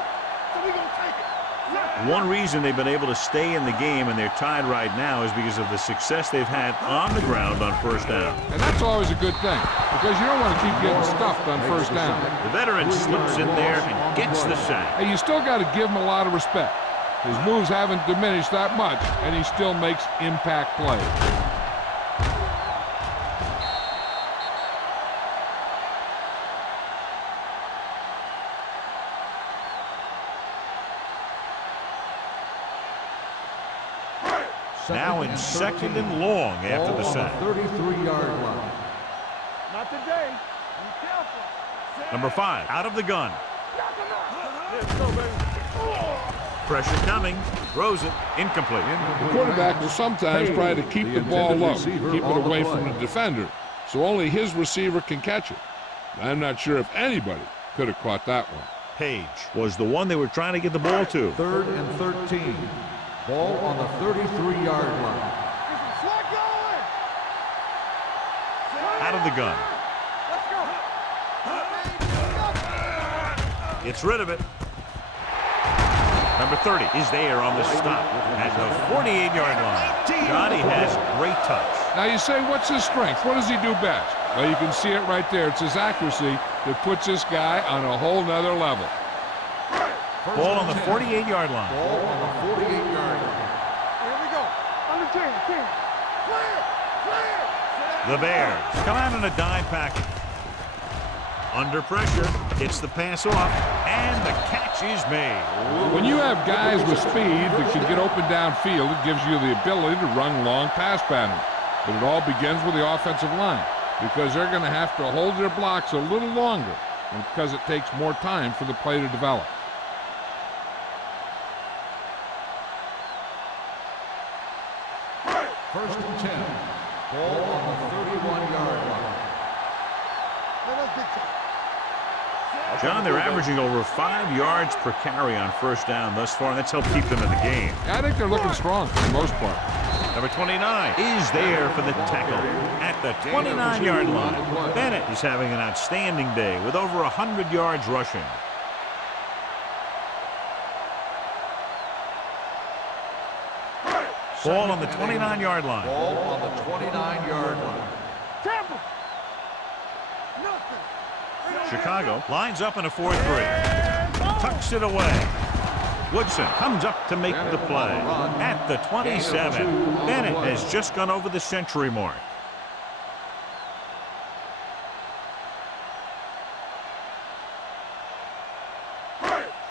So we gonna take it. One reason they've been able to stay in the game and they're tied right now is because of the success they've had on the ground on first down. And that's always a good thing, because you don't want to keep getting stuffed on first down. The veteran slips in there and gets the sack. Hey, you still got to give him a lot of respect. His moves haven't diminished that much, and he still makes impact plays. Now in second and long after the sack. 33-yard line. Not today. Be careful. Number 5 out of the gun. Let's go, baby. Pressure coming. Throws it. Incomplete. The quarterback will sometimes try to keep the ball low, keep it away from the defender, so only his receiver can catch it. I'm not sure if anybody could have caught that one. Page was the one they were trying to get the ball to. 3rd and 13. Ball on the 33-yard line. Out of the gun. Gets rid of it. Number 30 is there on the stop at the 48-yard line. Johnny has great touch. Now you say, what's his strength? What does he do best? Well, you can see it right there. It's his accuracy that puts this guy on a whole nother level. Ball on the 48-yard line. Ball on the 48-yard line. Here we go. On the 10. Clear. The Bears come out in a dime package. Under pressure, gets the pass off, and the catch is made. When you have guys with speed that can get open downfield, it gives you the ability to run long pass patterns. But it all begins with the offensive line, because they're going to have to hold their blocks a little longer, and because it takes more time for the play to develop. First and 10. Ball on the 31-yard line. John, they're averaging over 5 yards per carry on first down thus far, and that's helped keep them in the game. I think they're looking strong for the most part. Number 29 is there for the tackle at the 29-yard line. Bennett is having an outstanding day with over 100 yards rushing. Ball on the 29-yard line. Ball on the 29-yard line. Tampa. Nothing. Chicago lines up in a 4-3. Tucks it away. Woodson comes up to make the play at the 27. Bennett has just gone over the century mark.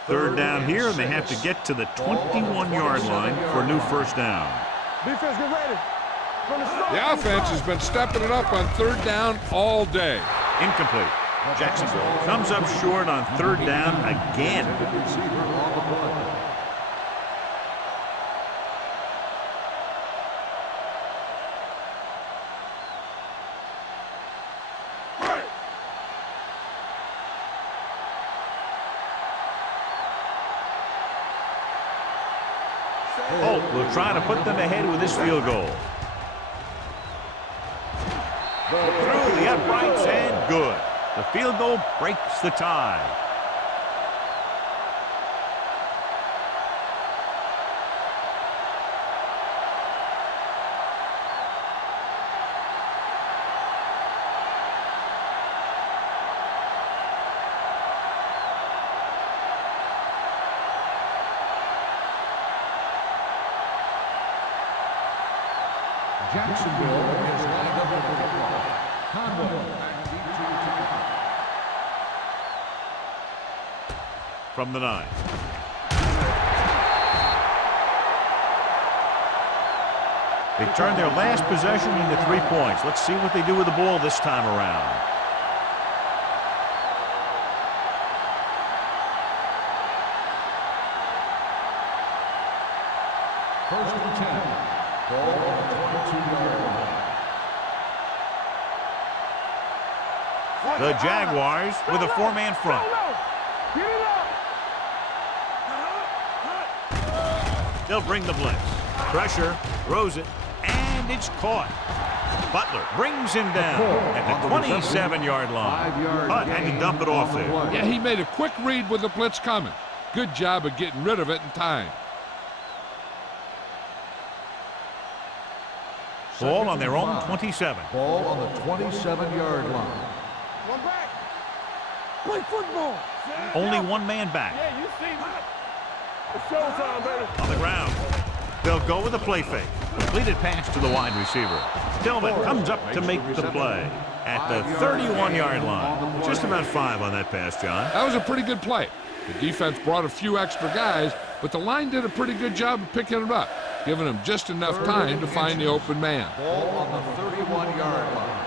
Third down here, and they have to get to the 21-yard line for a new first down. Defense, get ready. The offense has been stepping it up on third down all day. Incomplete. Jacksonville comes up short on third down again. Holt will try to put them ahead with this field goal. Through the uprights and good. The field goal breaks the tie. Jacksonville is lined up with the football. Conway back deep to from the 9. They turned their last possession into 3 points. Let's see what they do with the ball this time around. First and 10. Ball on the 22-yard line. The Jaguars with a 4-man front. They'll bring the blitz. Pressure, throws it, and it's caught. Butler brings him down at the 27-yard line. Hutt had to dump it off there. Yeah, he made a quick read with the blitz coming. Good job of getting rid of it in time. Ball on their own 27. Ball on the 27-yard line. One back. Play football. Only one man back. Yeah, you see me. It's showtime, baby. On the ground. They'll go with a play fake. Completed pass to the wide receiver. Tillman comes up to make the play at the 31-yard line. Just about 5 on that pass, John. That was a pretty good play. The defense brought a few extra guys, but the line did a pretty good job of picking it up, giving them just enough time to find the open man. Ball on the 31-yard line.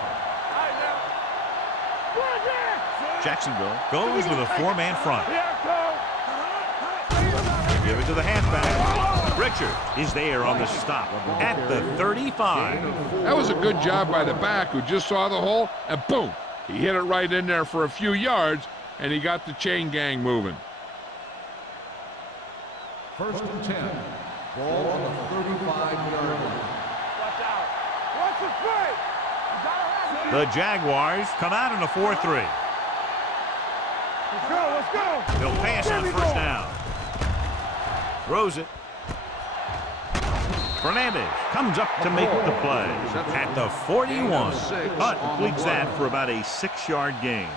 Jacksonville goes with a 4-man front. Give it to the halfback. Richard is there on the stop at the 35. That was a good job by the back who just saw the hole, and boom, He hit it right in there for a few yards, and he got the chain gang moving. 1st and 10. Ball on the 35-yard line. Watch out. Watch the play. The Jaguars come out in a 4-3. Let's go, let's go. They'll pass on first down. Throws it. Fernandez comes up to make the play at the 41. Hunt completes that for about a 6-yard gain.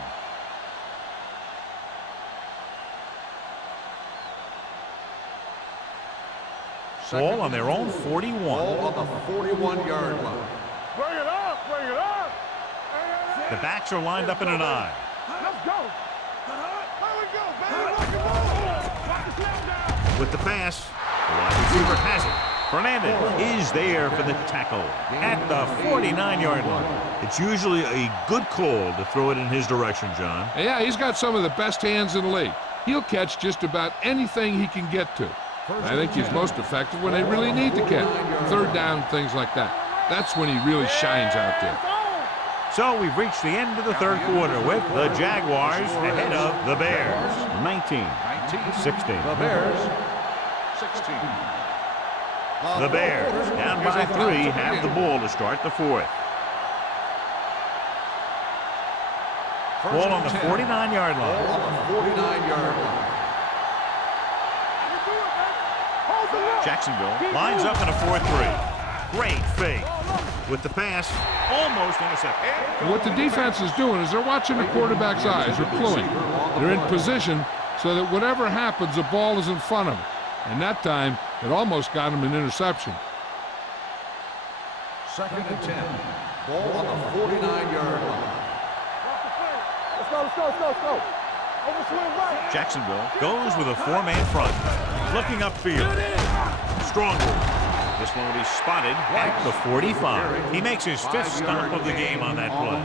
Ball on their own 41. Ball on the 41-yard line. Bring it up, bring it up. The backs are lined up in an I. Let's go. There we go, baby. Rock and roll. Lock the slam down. With the pass, the wide receiver has it. Fernandez is there for the tackle at the 49-yard line. It's usually a good call to throw it in his direction, John. Yeah, he's got some of the best hands in the league. He'll catch just about anything he can get to. I think he's most effective when they really need to catch. 3rd down, things like that. That's when he really shines out there. So we've reached the end of the 3rd quarter with the Jaguars ahead of the Bears. 19-16. The Bears, 16. The Bears, down by 3, have the ball to start the 4th. Ball on the 49-yard line. Ball on the 49-yard line. Jacksonville lines up in a 4-3. Great fake. With the pass, almost intercepted. And what the defense is doing is they're watching the quarterback's eyes. They're cluing. They're in position so that whatever happens, the ball is in front of them. And that time, it almost got him an interception. 2nd and 10. Ball on the 49-yard line. Let's go, let's go, let's go, let's go. Overswing right. Jacksonville goes with a 4-man front. Looking upfield. Stronghold. This one will be spotted at the 45. He makes his 5th stop of the game on that play.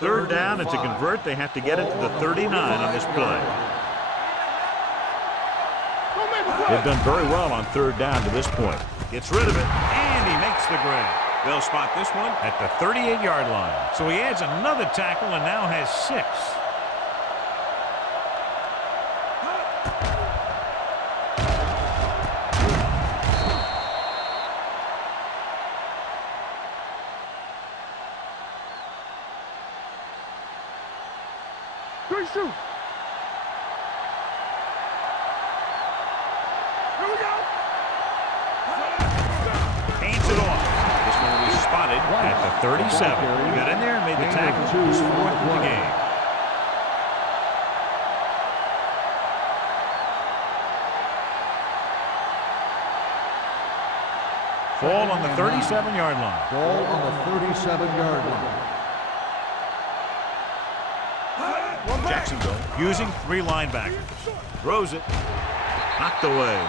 3rd down, and to convert, they have to get it to the 39 on this play. They've done very well on 3rd down to this point. Gets rid of it, and he makes the grab. They'll spot this one at the 38-yard line. So he adds another tackle and now has 6. Three, shoot. Here we go. Paints it off. This one will be spotted at the 37. He got in there and made the tackle. His 4th of the game. Ball on the 37-yard line. Ball on the 37-yard line. Jacksonville using 3 linebackers. Throws it. Knocked away.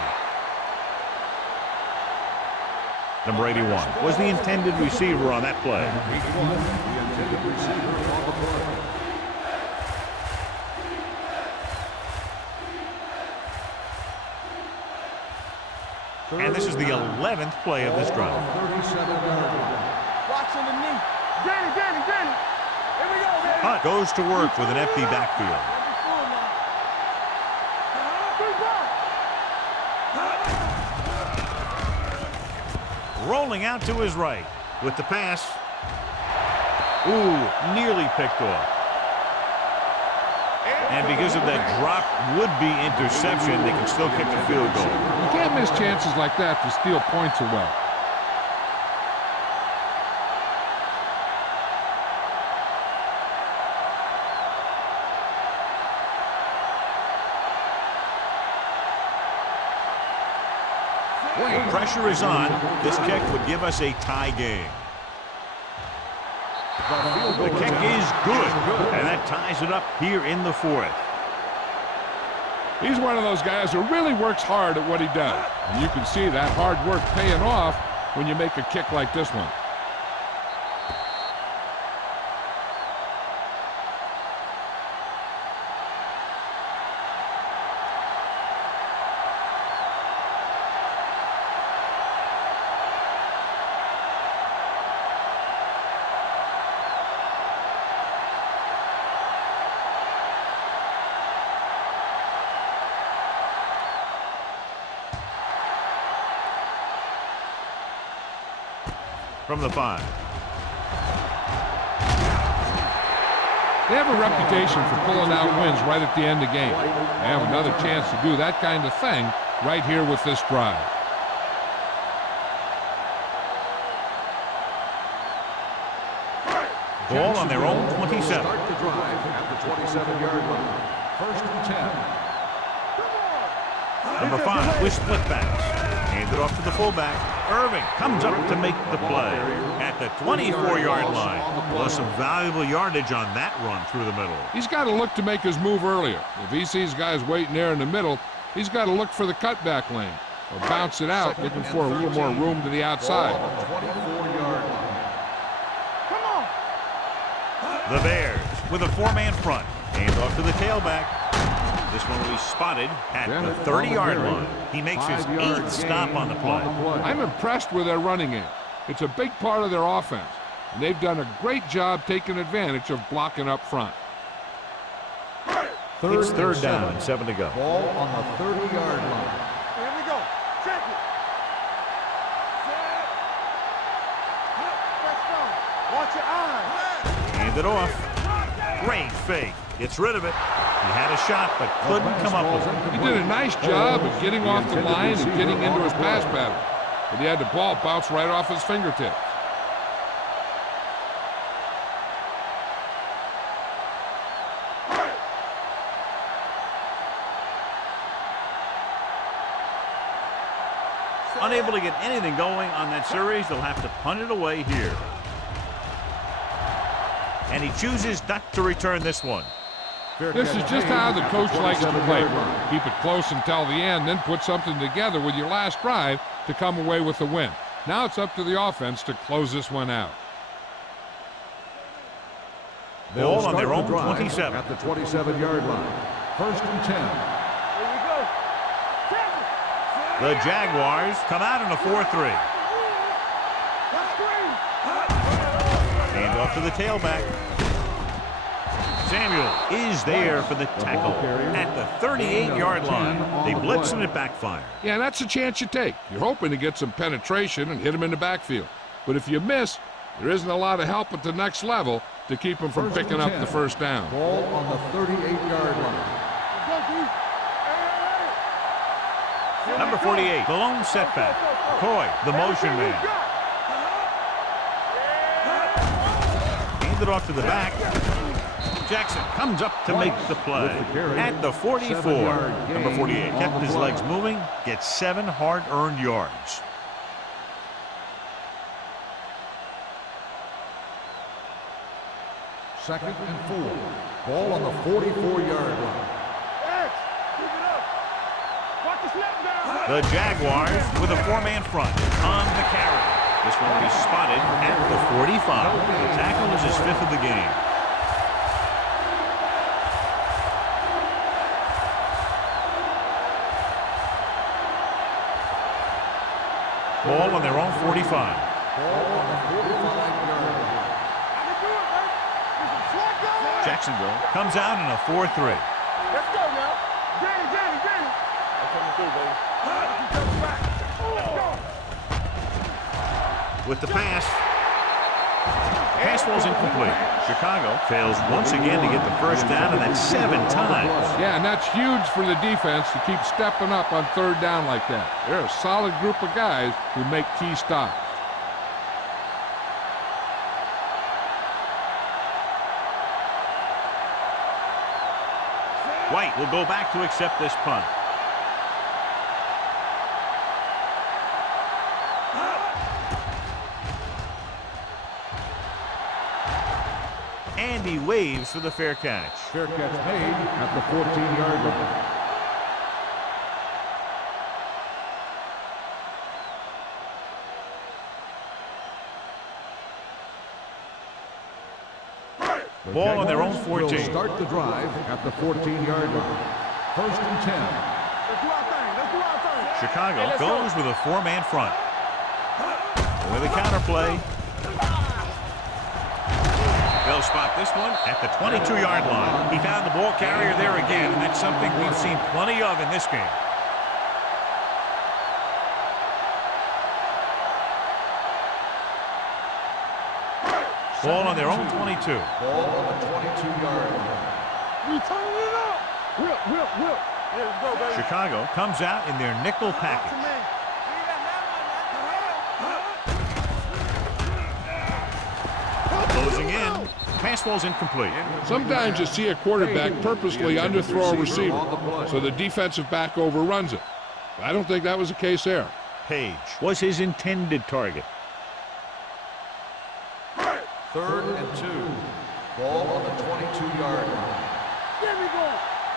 Number 81 was the intended receiver on that play. And this is the 11th play of this drive. Watch on the knee. Danny. Here we go, baby. Hunt goes to work with an empty backfield. Rolling out to his right with the pass. Ooh, nearly picked off. And because of that drop would-be interception, they can still kick a field goal. You can't miss chances like that to steal points away. The pressure is on. This kick would give us a tie game. The kick is good, and that ties it up here in the 4th. He's one of those guys who really works hard at what he does. And you can see that hard work paying off when you make a kick like this one. from the 5. They have a reputation for pulling out wins right at the end of the game. They have another chance to do that kind of thing right here with this drive. Ball on their own 27. Start the drive at the 27-yard line. 1st and 10. Number 5 with split backs. Handed off to the fullback. Irving comes up to make the play at the 24-yard line. Well, some valuable yardage on that run through the middle. He's got to look to make his move earlier. If he sees guys waiting there in the middle, he's got to look for the cutback lane or bounce it out, looking for a little more room to the outside. 24-yard line. The Bears with a 4-man front. Hand off to the tailback. This one will be spotted at the 30-yard line. He makes his 8th stop on the play. I'm impressed with their running game. It's a big part of their offense, and they've done a great job taking advantage of blocking up front. It's 3rd down and 7 to go. Ball on the 30-yard line. Here we go. Check it. Watch your eyes. Hand it off. Great fake. Gets rid of it. He had a shot, but couldn't come up with it. He did a nice job of getting off the line and getting into his pass pattern, but he had the ball bounce right off his fingertips. Unable to get anything going on that series, they'll have to punt it away here. And he chooses not to return this one. This is just how the coach likes to play. Keep it close until the end, then put something together with your last drive to come away with the win. Now it's up to the offense to close this one out. Ball on their own 27. At the 27-yard line. 1st and 10. Here we go. Check it. The Jaguars come out in a 4-3. Hand off to the tailback. Samuel is there for the tackle at the 38-yard line. They blitz and it backfires. Yeah, that's a chance you take. You're hoping to get some penetration and hit him in the backfield. But if you miss, there isn't a lot of help at the next level to keep him from picking up the 1st down. Ball on the 38-yard line. Number 48, the lone setback. McCoy, the motion man. Handed off to the back. Jackson comes up to make the play at the 44. Number 48 kept his legs moving, gets 7 hard-earned yards. Second and 4. Ball on the 44-yard line. The Jaguars with a 4-man front on the carry. This one will be spotted at the 45. The tackle is his 5th of the game. Ball on their own 45. Ball on the 45-yard line. Jacksonville comes out in a 4-3. Let's go now. Danny. I'm coming through, baby. With the pass. Pass ball's incomplete. Chicago fails once again to get the 1st down, and that's 7 times. Yeah, and that's huge for the defense to keep stepping up on 3rd down like that. They're a solid group of guys who make key stops. White will go back to accept this punt. And he waves for the fair catch. Fair catch made at the 14-yard line. Ball on their own 14. Will start the drive at the 14-yard line. 1st and 10. Let's do our thing. Chicago goes with a 4-man front. With a counterplay. They'll spot this one at the 22-yard line. He found the ball carrier there again, and that's something we've seen plenty of in this game. Ball on their own 22. Ball on the 22-yard line. We turning it up. Whip. Yeah, let's go, baby. Chicago comes out in their nickel package. Closing in. Pass ball's incomplete. Sometimes you see a quarterback purposely underthrow a receiver, so the defensive back overruns it. I don't think that was the case there. Page was his intended target. 3rd and 2. Ball on the 22-yard line. There we go.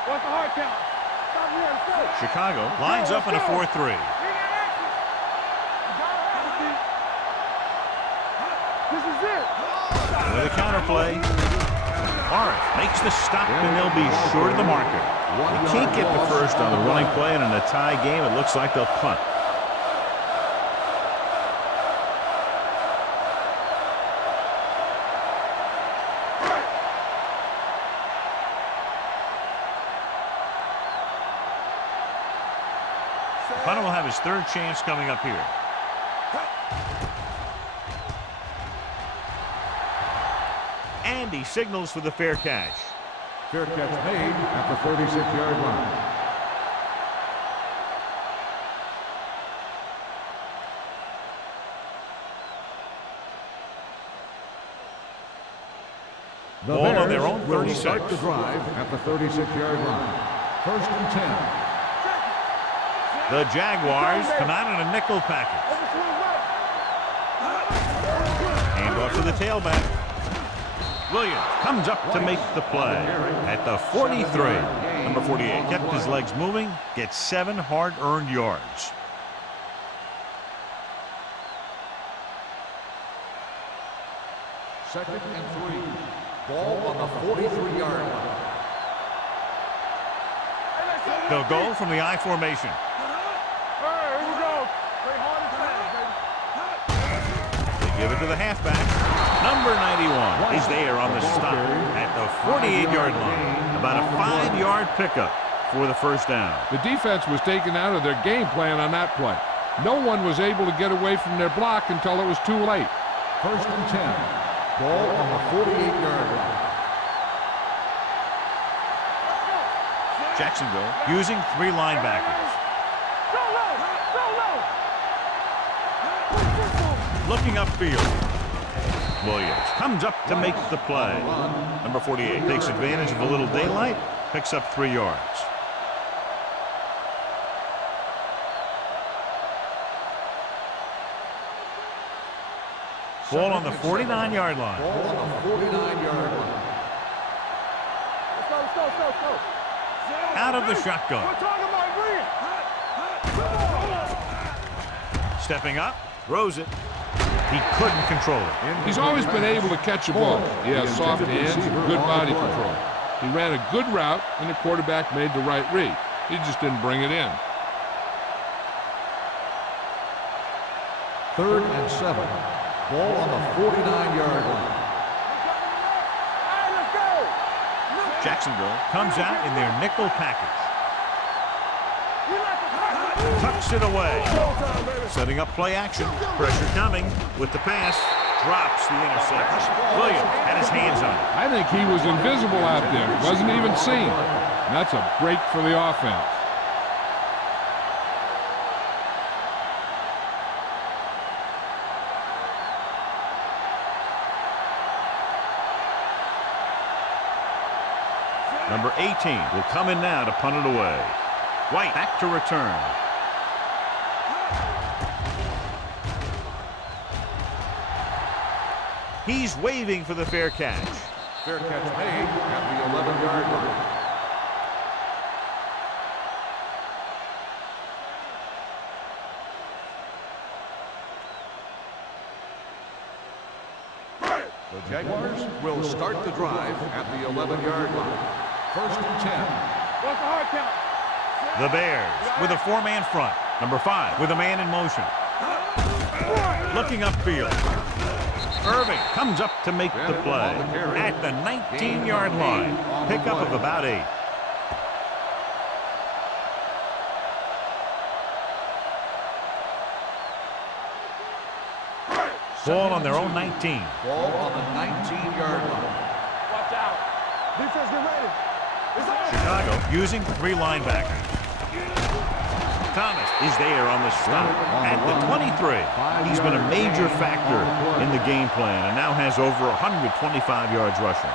What's the hard count? Stop here. Let's go. Chicago lines up in a 4-3. This is it. With a counter play, Lawrence makes the stop, and they'll be short of the marker. They can't get the first on the running play, and in a tie game, it looks like they'll punt. Punter will have his 3rd chance coming up here. And he signals for the fair catch. Fair catch made at the 36-yard line. The Ball on Bears their own will 36. start the drive at the 36-yard line. 1st and 10. The Jaguars come out in a nickel package. Hand off to the tailback. Williams comes up to make the play at the 43. Number 48 kept his legs moving, gets 7 hard-earned yards. Second and 3. Ball on the 43-yard line. They'll go from the I formation. Here we go. Play hard and fast, baby. They give it to the halfback. Number 91 is there on the stop at the 48-yard line. About a 5-yard pickup for the first down. The defense was taken out of their game plan on that play. No one was able to get away from their block until it was too late. 1st and 10. Ball on the 48-yard line. Jacksonville using 3 linebackers. Looking upfield. Williams comes up to make the play. Number 48 takes advantage of a little daylight, picks up 3 yards. Ball on the 49-yard line. Ball on the 49-yard line. Let's go. Out of the shotgun. We're talking about Green. Stepping up, throws it. He couldn't control it. He's always been able to catch a ball. He has soft hands and good body control. He ran a good route, and the quarterback made the right read. He just didn't bring it in. 3rd and 7. Ball on the 49-yard line. Let's go. Jacksonville comes out in their nickel package. Tucks it away. Setting up play action. Pressure coming with the pass. Drops the interception. Williams had his hands on it. I think he was invisible out there. Wasn't even seen. And that's a break for the offense. Number 18 will come in now to punt it away. White back to return. He's waving for the fair catch. Fair catch made at the 11-yard line. The Jaguars will start the drive at the 11-yard line. 1st and 10. What's the hard count? The Bears with a 4-man front. Number 5 with a man in motion. Looking upfield. Irving comes up to make the play at the 19-yard line. Pickup of about 8. Ball on their own 19. Ball on the 19-yard line. Watch out. Defense, get ready. It's on. Chicago using 3 linebackers. Thomas is there on the stop at the 23. He's been a major factor in the game plan and now has over 125 yards rushing.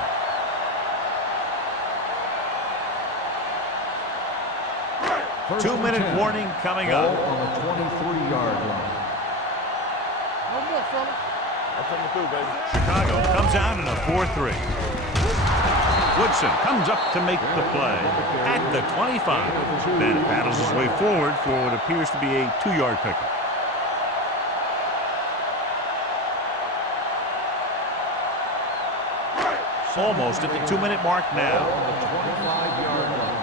Two-minute warning coming up. Ball on the 23-yard line. No more, fella. I'm coming through, baby. Chicago comes out in a 4-3. Woodson comes up to make the play at the 25. Then battles his way forward for what appears to be a 2-yard pickup. Almost at the 2-minute mark now. On the 25-yard line.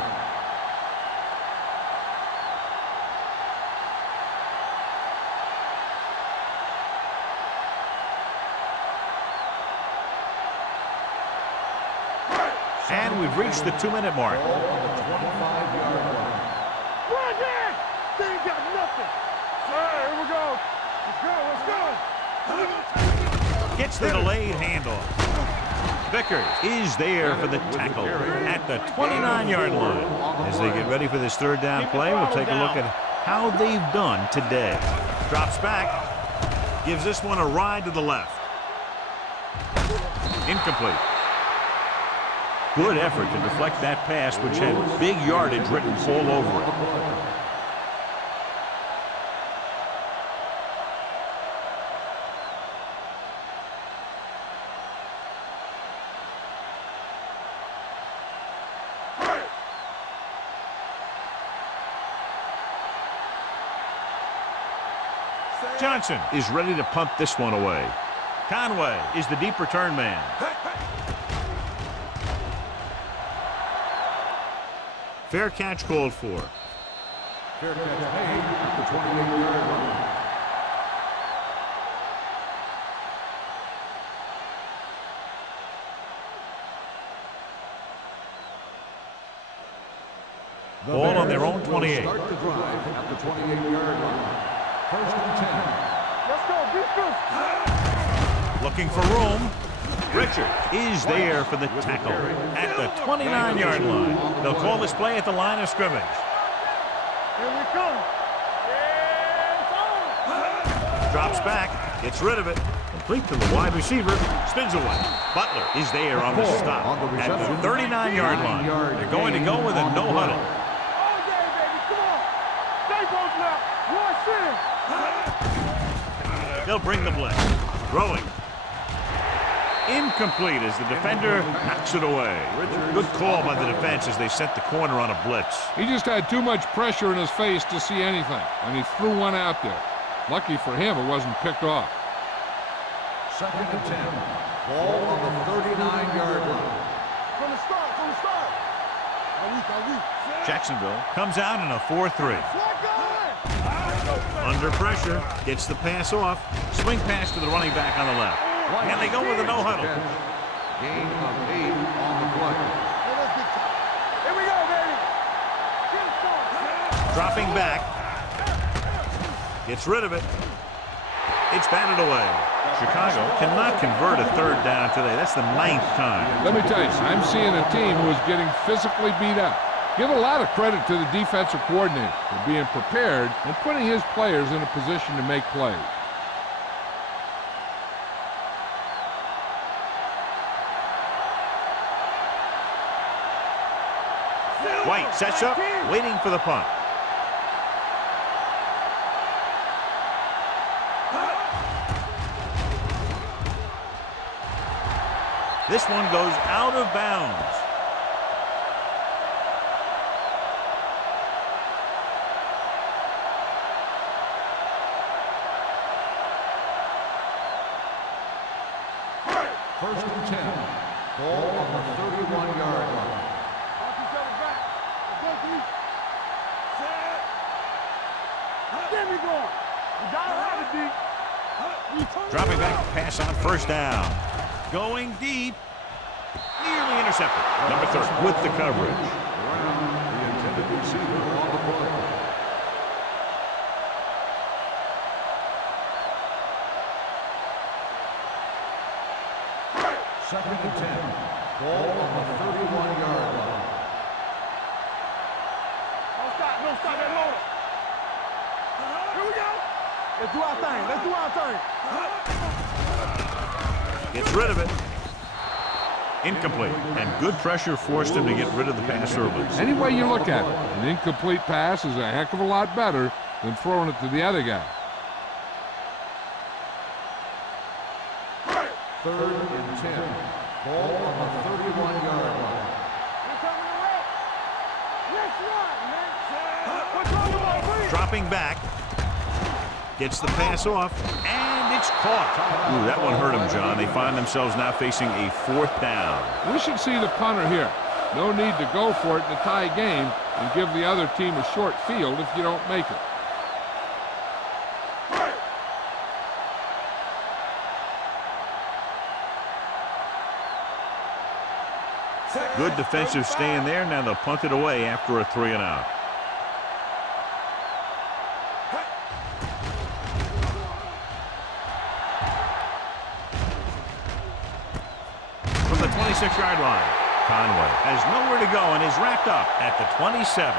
And we've reached the 2-minute mark. Ball on the 25-yard line. Run there. They ain't got nothing. All right, here we go. Let's go. Gets the delayed handoff. Vickers is there for the tackle at the 29-yard line. As they get ready for this 3rd down play, we'll take a look at how they've done today. Drops back. Gives this one a ride to the left. Incomplete. Good effort to deflect that pass, which had big yardage written all over it. Johnson is ready to punt this one away. Conway is the deep return man. Fair catch called for. Fair catch made at the 28-yard line. Ball on their own 28. Start the drive at the 28-yard line. 1st and 10. Let's go. Defense. Looking for room. Richard is there for the tackle at the 29-yard line. They'll call this play at the line of scrimmage. Here we come. Drops back, gets rid of it, complete to the wide receiver, spins away. Butler is there on the stop at the 39-yard line. They're going to go with a no huddle. All day, baby. Come on. Stay both now. Rush in. They'll bring the blitz. Throwing. Incomplete as the defender knocks it away. Good call by the defense as they set the corner on a blitz. He just had too much pressure in his face to see anything, and he threw one out there. Lucky for him, it wasn't picked off. 2nd and 10. Ball on the 39-yard line. From the start. Jacksonville comes out in a 4-3. Under pressure, gets the pass off. Swing pass to the running back on the left. And they go with a no huddle. Gain of 8 on the play. Here we go, baby. Get it started. Dropping back. Gets rid of it. It's batted away. Chicago cannot convert a 3rd down today. That's the 9th time. Let me tell you, I'm seeing a team who is getting physically beat up. Give a lot of credit to the defensive coordinator for being prepared and putting his players in a position to make plays. White sets up, waiting for the punt. This one goes out of bounds. First and 10. Ball on the 31-yard line. Watch each other back. Let's go, D. Set. Get me going. You gotta have it, D. You turn it Dropping back, around. pass on 1st down. Going deep. Nearly intercepted. Number 30 with the coverage. Around the intended receiver on the play. Second and 10. Ball on the 31-yard line. Don't stop that motor. Here we go. Let's do our thing. Gets rid of it. Incomplete. And good pressure forced him to get rid of the pass early. Any way you look at it, an incomplete pass is a heck of a lot better than throwing it to the other guy. Third and 10. Ball on the 31-yard line. Dropping back. Gets the pass off, and it's caught. Ooh, that one hurt him, John. They find themselves now facing a 4th down. We should see the punter here. No need to go for it in a tie game and give the other team a short field if you don't make it. Good defensive stand there. Now they'll punt it away after a 3 and out. From the 26-yard line, Conway has nowhere to go and is wrapped up at the 27.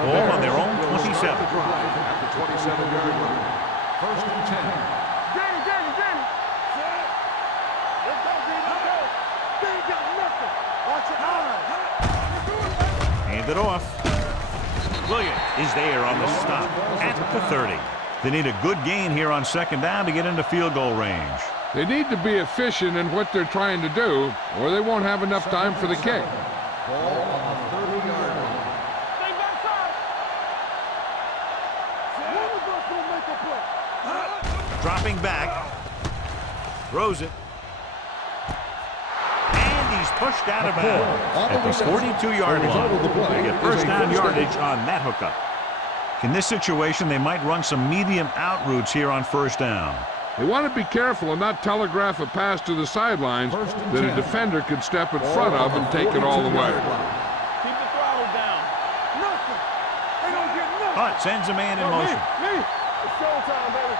Ball on their own 27. At the 27-yard line. First and 10. Danny. Let's go, Danny. Danny got nothing. Watch your eyes. Hand it off. Williams is there on the stop at the 30. They need a good gain here on 2nd down to get into field goal range. They need to be efficient in what they're trying to do, or they won't have enough time for the kick. Ball on the 30-yard line. Stay backside. One of us will make a play. Dropping back. Throws it. And he's pushed out of bounds at the 42-yard line. They get first down yardage on that hookup. In this situation, they might run some medium out routes here on 1st down. They want to be careful and not telegraph a pass to the sidelines that a defender could step in front of and take it all the way. Keep the throttle down. Nothing. They don't get nothing. Hunt sends a man in motion. Me. It's showtime, baby.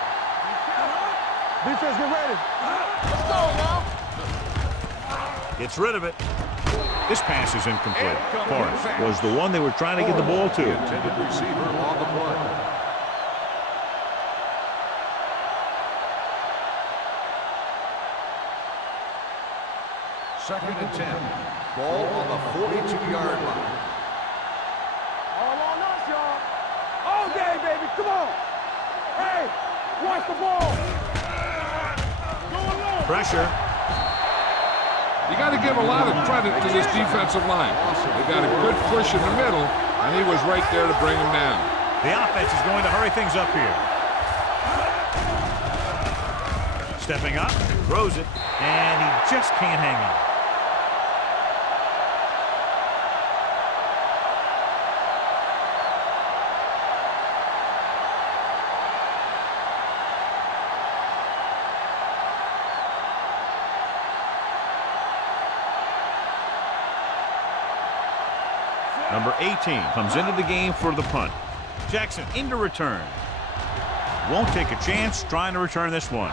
Defense, get ready. Let's go now. Gets rid of it. This pass is incomplete. Forrest was the one they were trying to get the ball to. Intended receiver on the play. Second and 10. Ball on the 42-yard line. All on us, y'all. All day, baby. Come on. Hey, watch the ball. Go along. Pressure. You got to give a lot of credit to this defensive line. They got a good push in the middle, and he was right there to bring him down. The offense is going to hurry things up here. Stepping up, throws it, and he just can't hang on. Number 18 comes into the game for the punt. Jackson into return. Won't take a chance trying to return this one.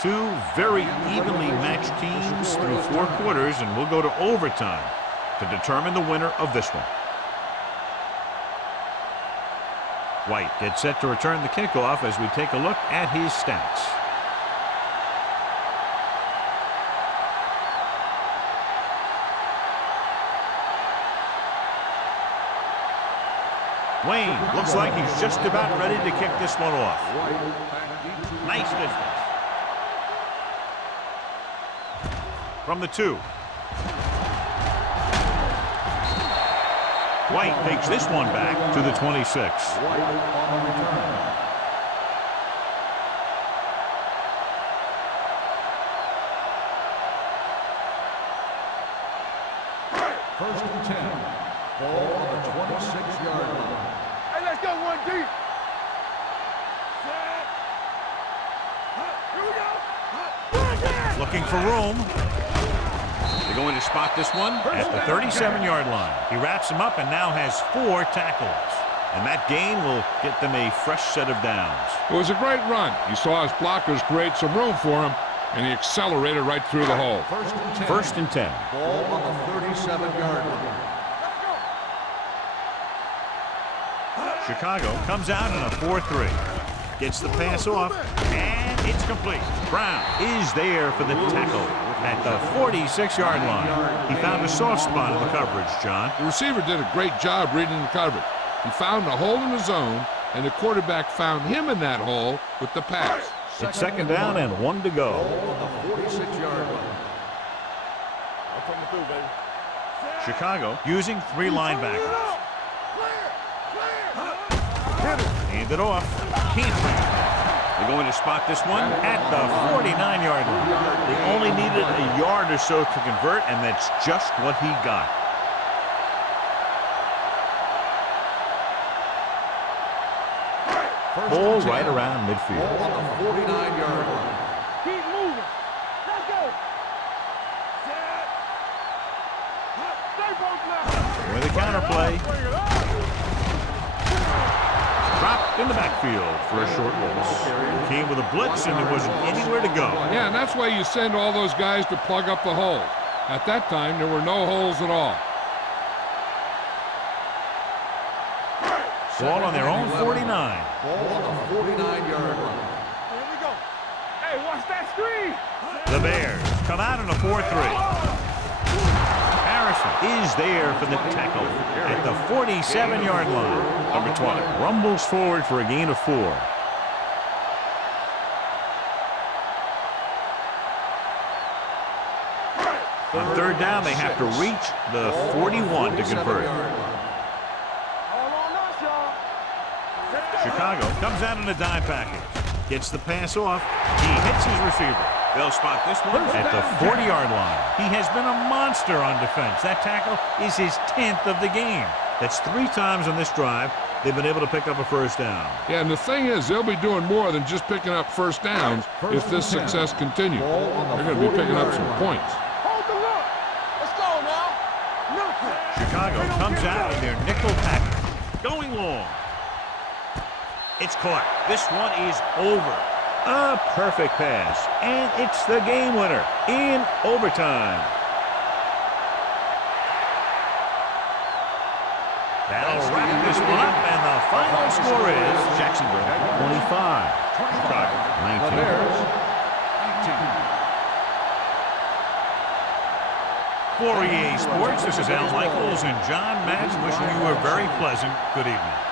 Two very evenly matched teams through 4 quarters, and we'll go to overtime to determine the winner of this one. White gets set to return the kickoff as we take a look at his stats. Wayne looks like he's just about ready to kick this one off. Nice distance. From the 2. White takes this one back to the 26. White on the return. First and 10. Ball on the 26-yard line. Hey, let's go one deep. Here we go. Looking for room. The They're going to spot this one at the 37-yard line. He wraps him up and now has 4 tackles. And that gain will get them a fresh set of downs. It was a great run. He saw his blockers create some room for him, and he accelerated right through the hole. First and 10. Ball on the 37-yard line. Chicago comes out in a 4-3. Gets the pass off, and it's complete. Brown is there for the tackle at the 46-yard line. He found a soft spot in the coverage, John. The receiver did a great job reading the coverage. He found a hole in the zone, and the quarterback found him in that hole with the pass. It's second down and 1 to go. On the 46-yard line. Chicago using 3 linebackers. Hand it off. Can't bring it. They're going to spot this one at the 49-yard line. They only needed a yard or so to convert, and that's just what he got. Ball right around midfield. Ball on the 49-yard line. Keep moving. Let's go. Stay both left. With a counterplay. Bring it up. Dropped in the backfield for a short loss. Came with a blitz, and there wasn't anywhere to go. Yeah, and that's why you send all those guys to plug up the hole. At that time, there were no holes at all. Ball on their own 49. Ball on the 49-yard line. Here we go. Hey, watch that screen. The Bears come out in a 4-3. Harrison is there for the tackle at the 47-yard line. Number 20 rumbles forward for a gain of 4. On third down, they have to reach the 41 to convert. All on us, y'all. Chicago comes out in a dime package. Gets the pass off. He hits his receiver. They'll spot this one at the 40-yard line. He has been a monster on defense. That tackle is his 10th of the game. That's 3 times on this drive they've been able to pick up a first down. Yeah, and the thing is, they'll be doing more than just picking up first downs if this success continues. They're going to be picking up some points. Hold the look. Let's go now. Nothing. Chicago comes out in their nickel package. Going long. It's caught. This one is over. A perfect pass. And it's the game winner in overtime. That'll wrap this one up, and the final score is Jacksonville 25, Chicago 19. For EA Sports, this is Al Michaels and John Madden wishing you a very pleasant good evening.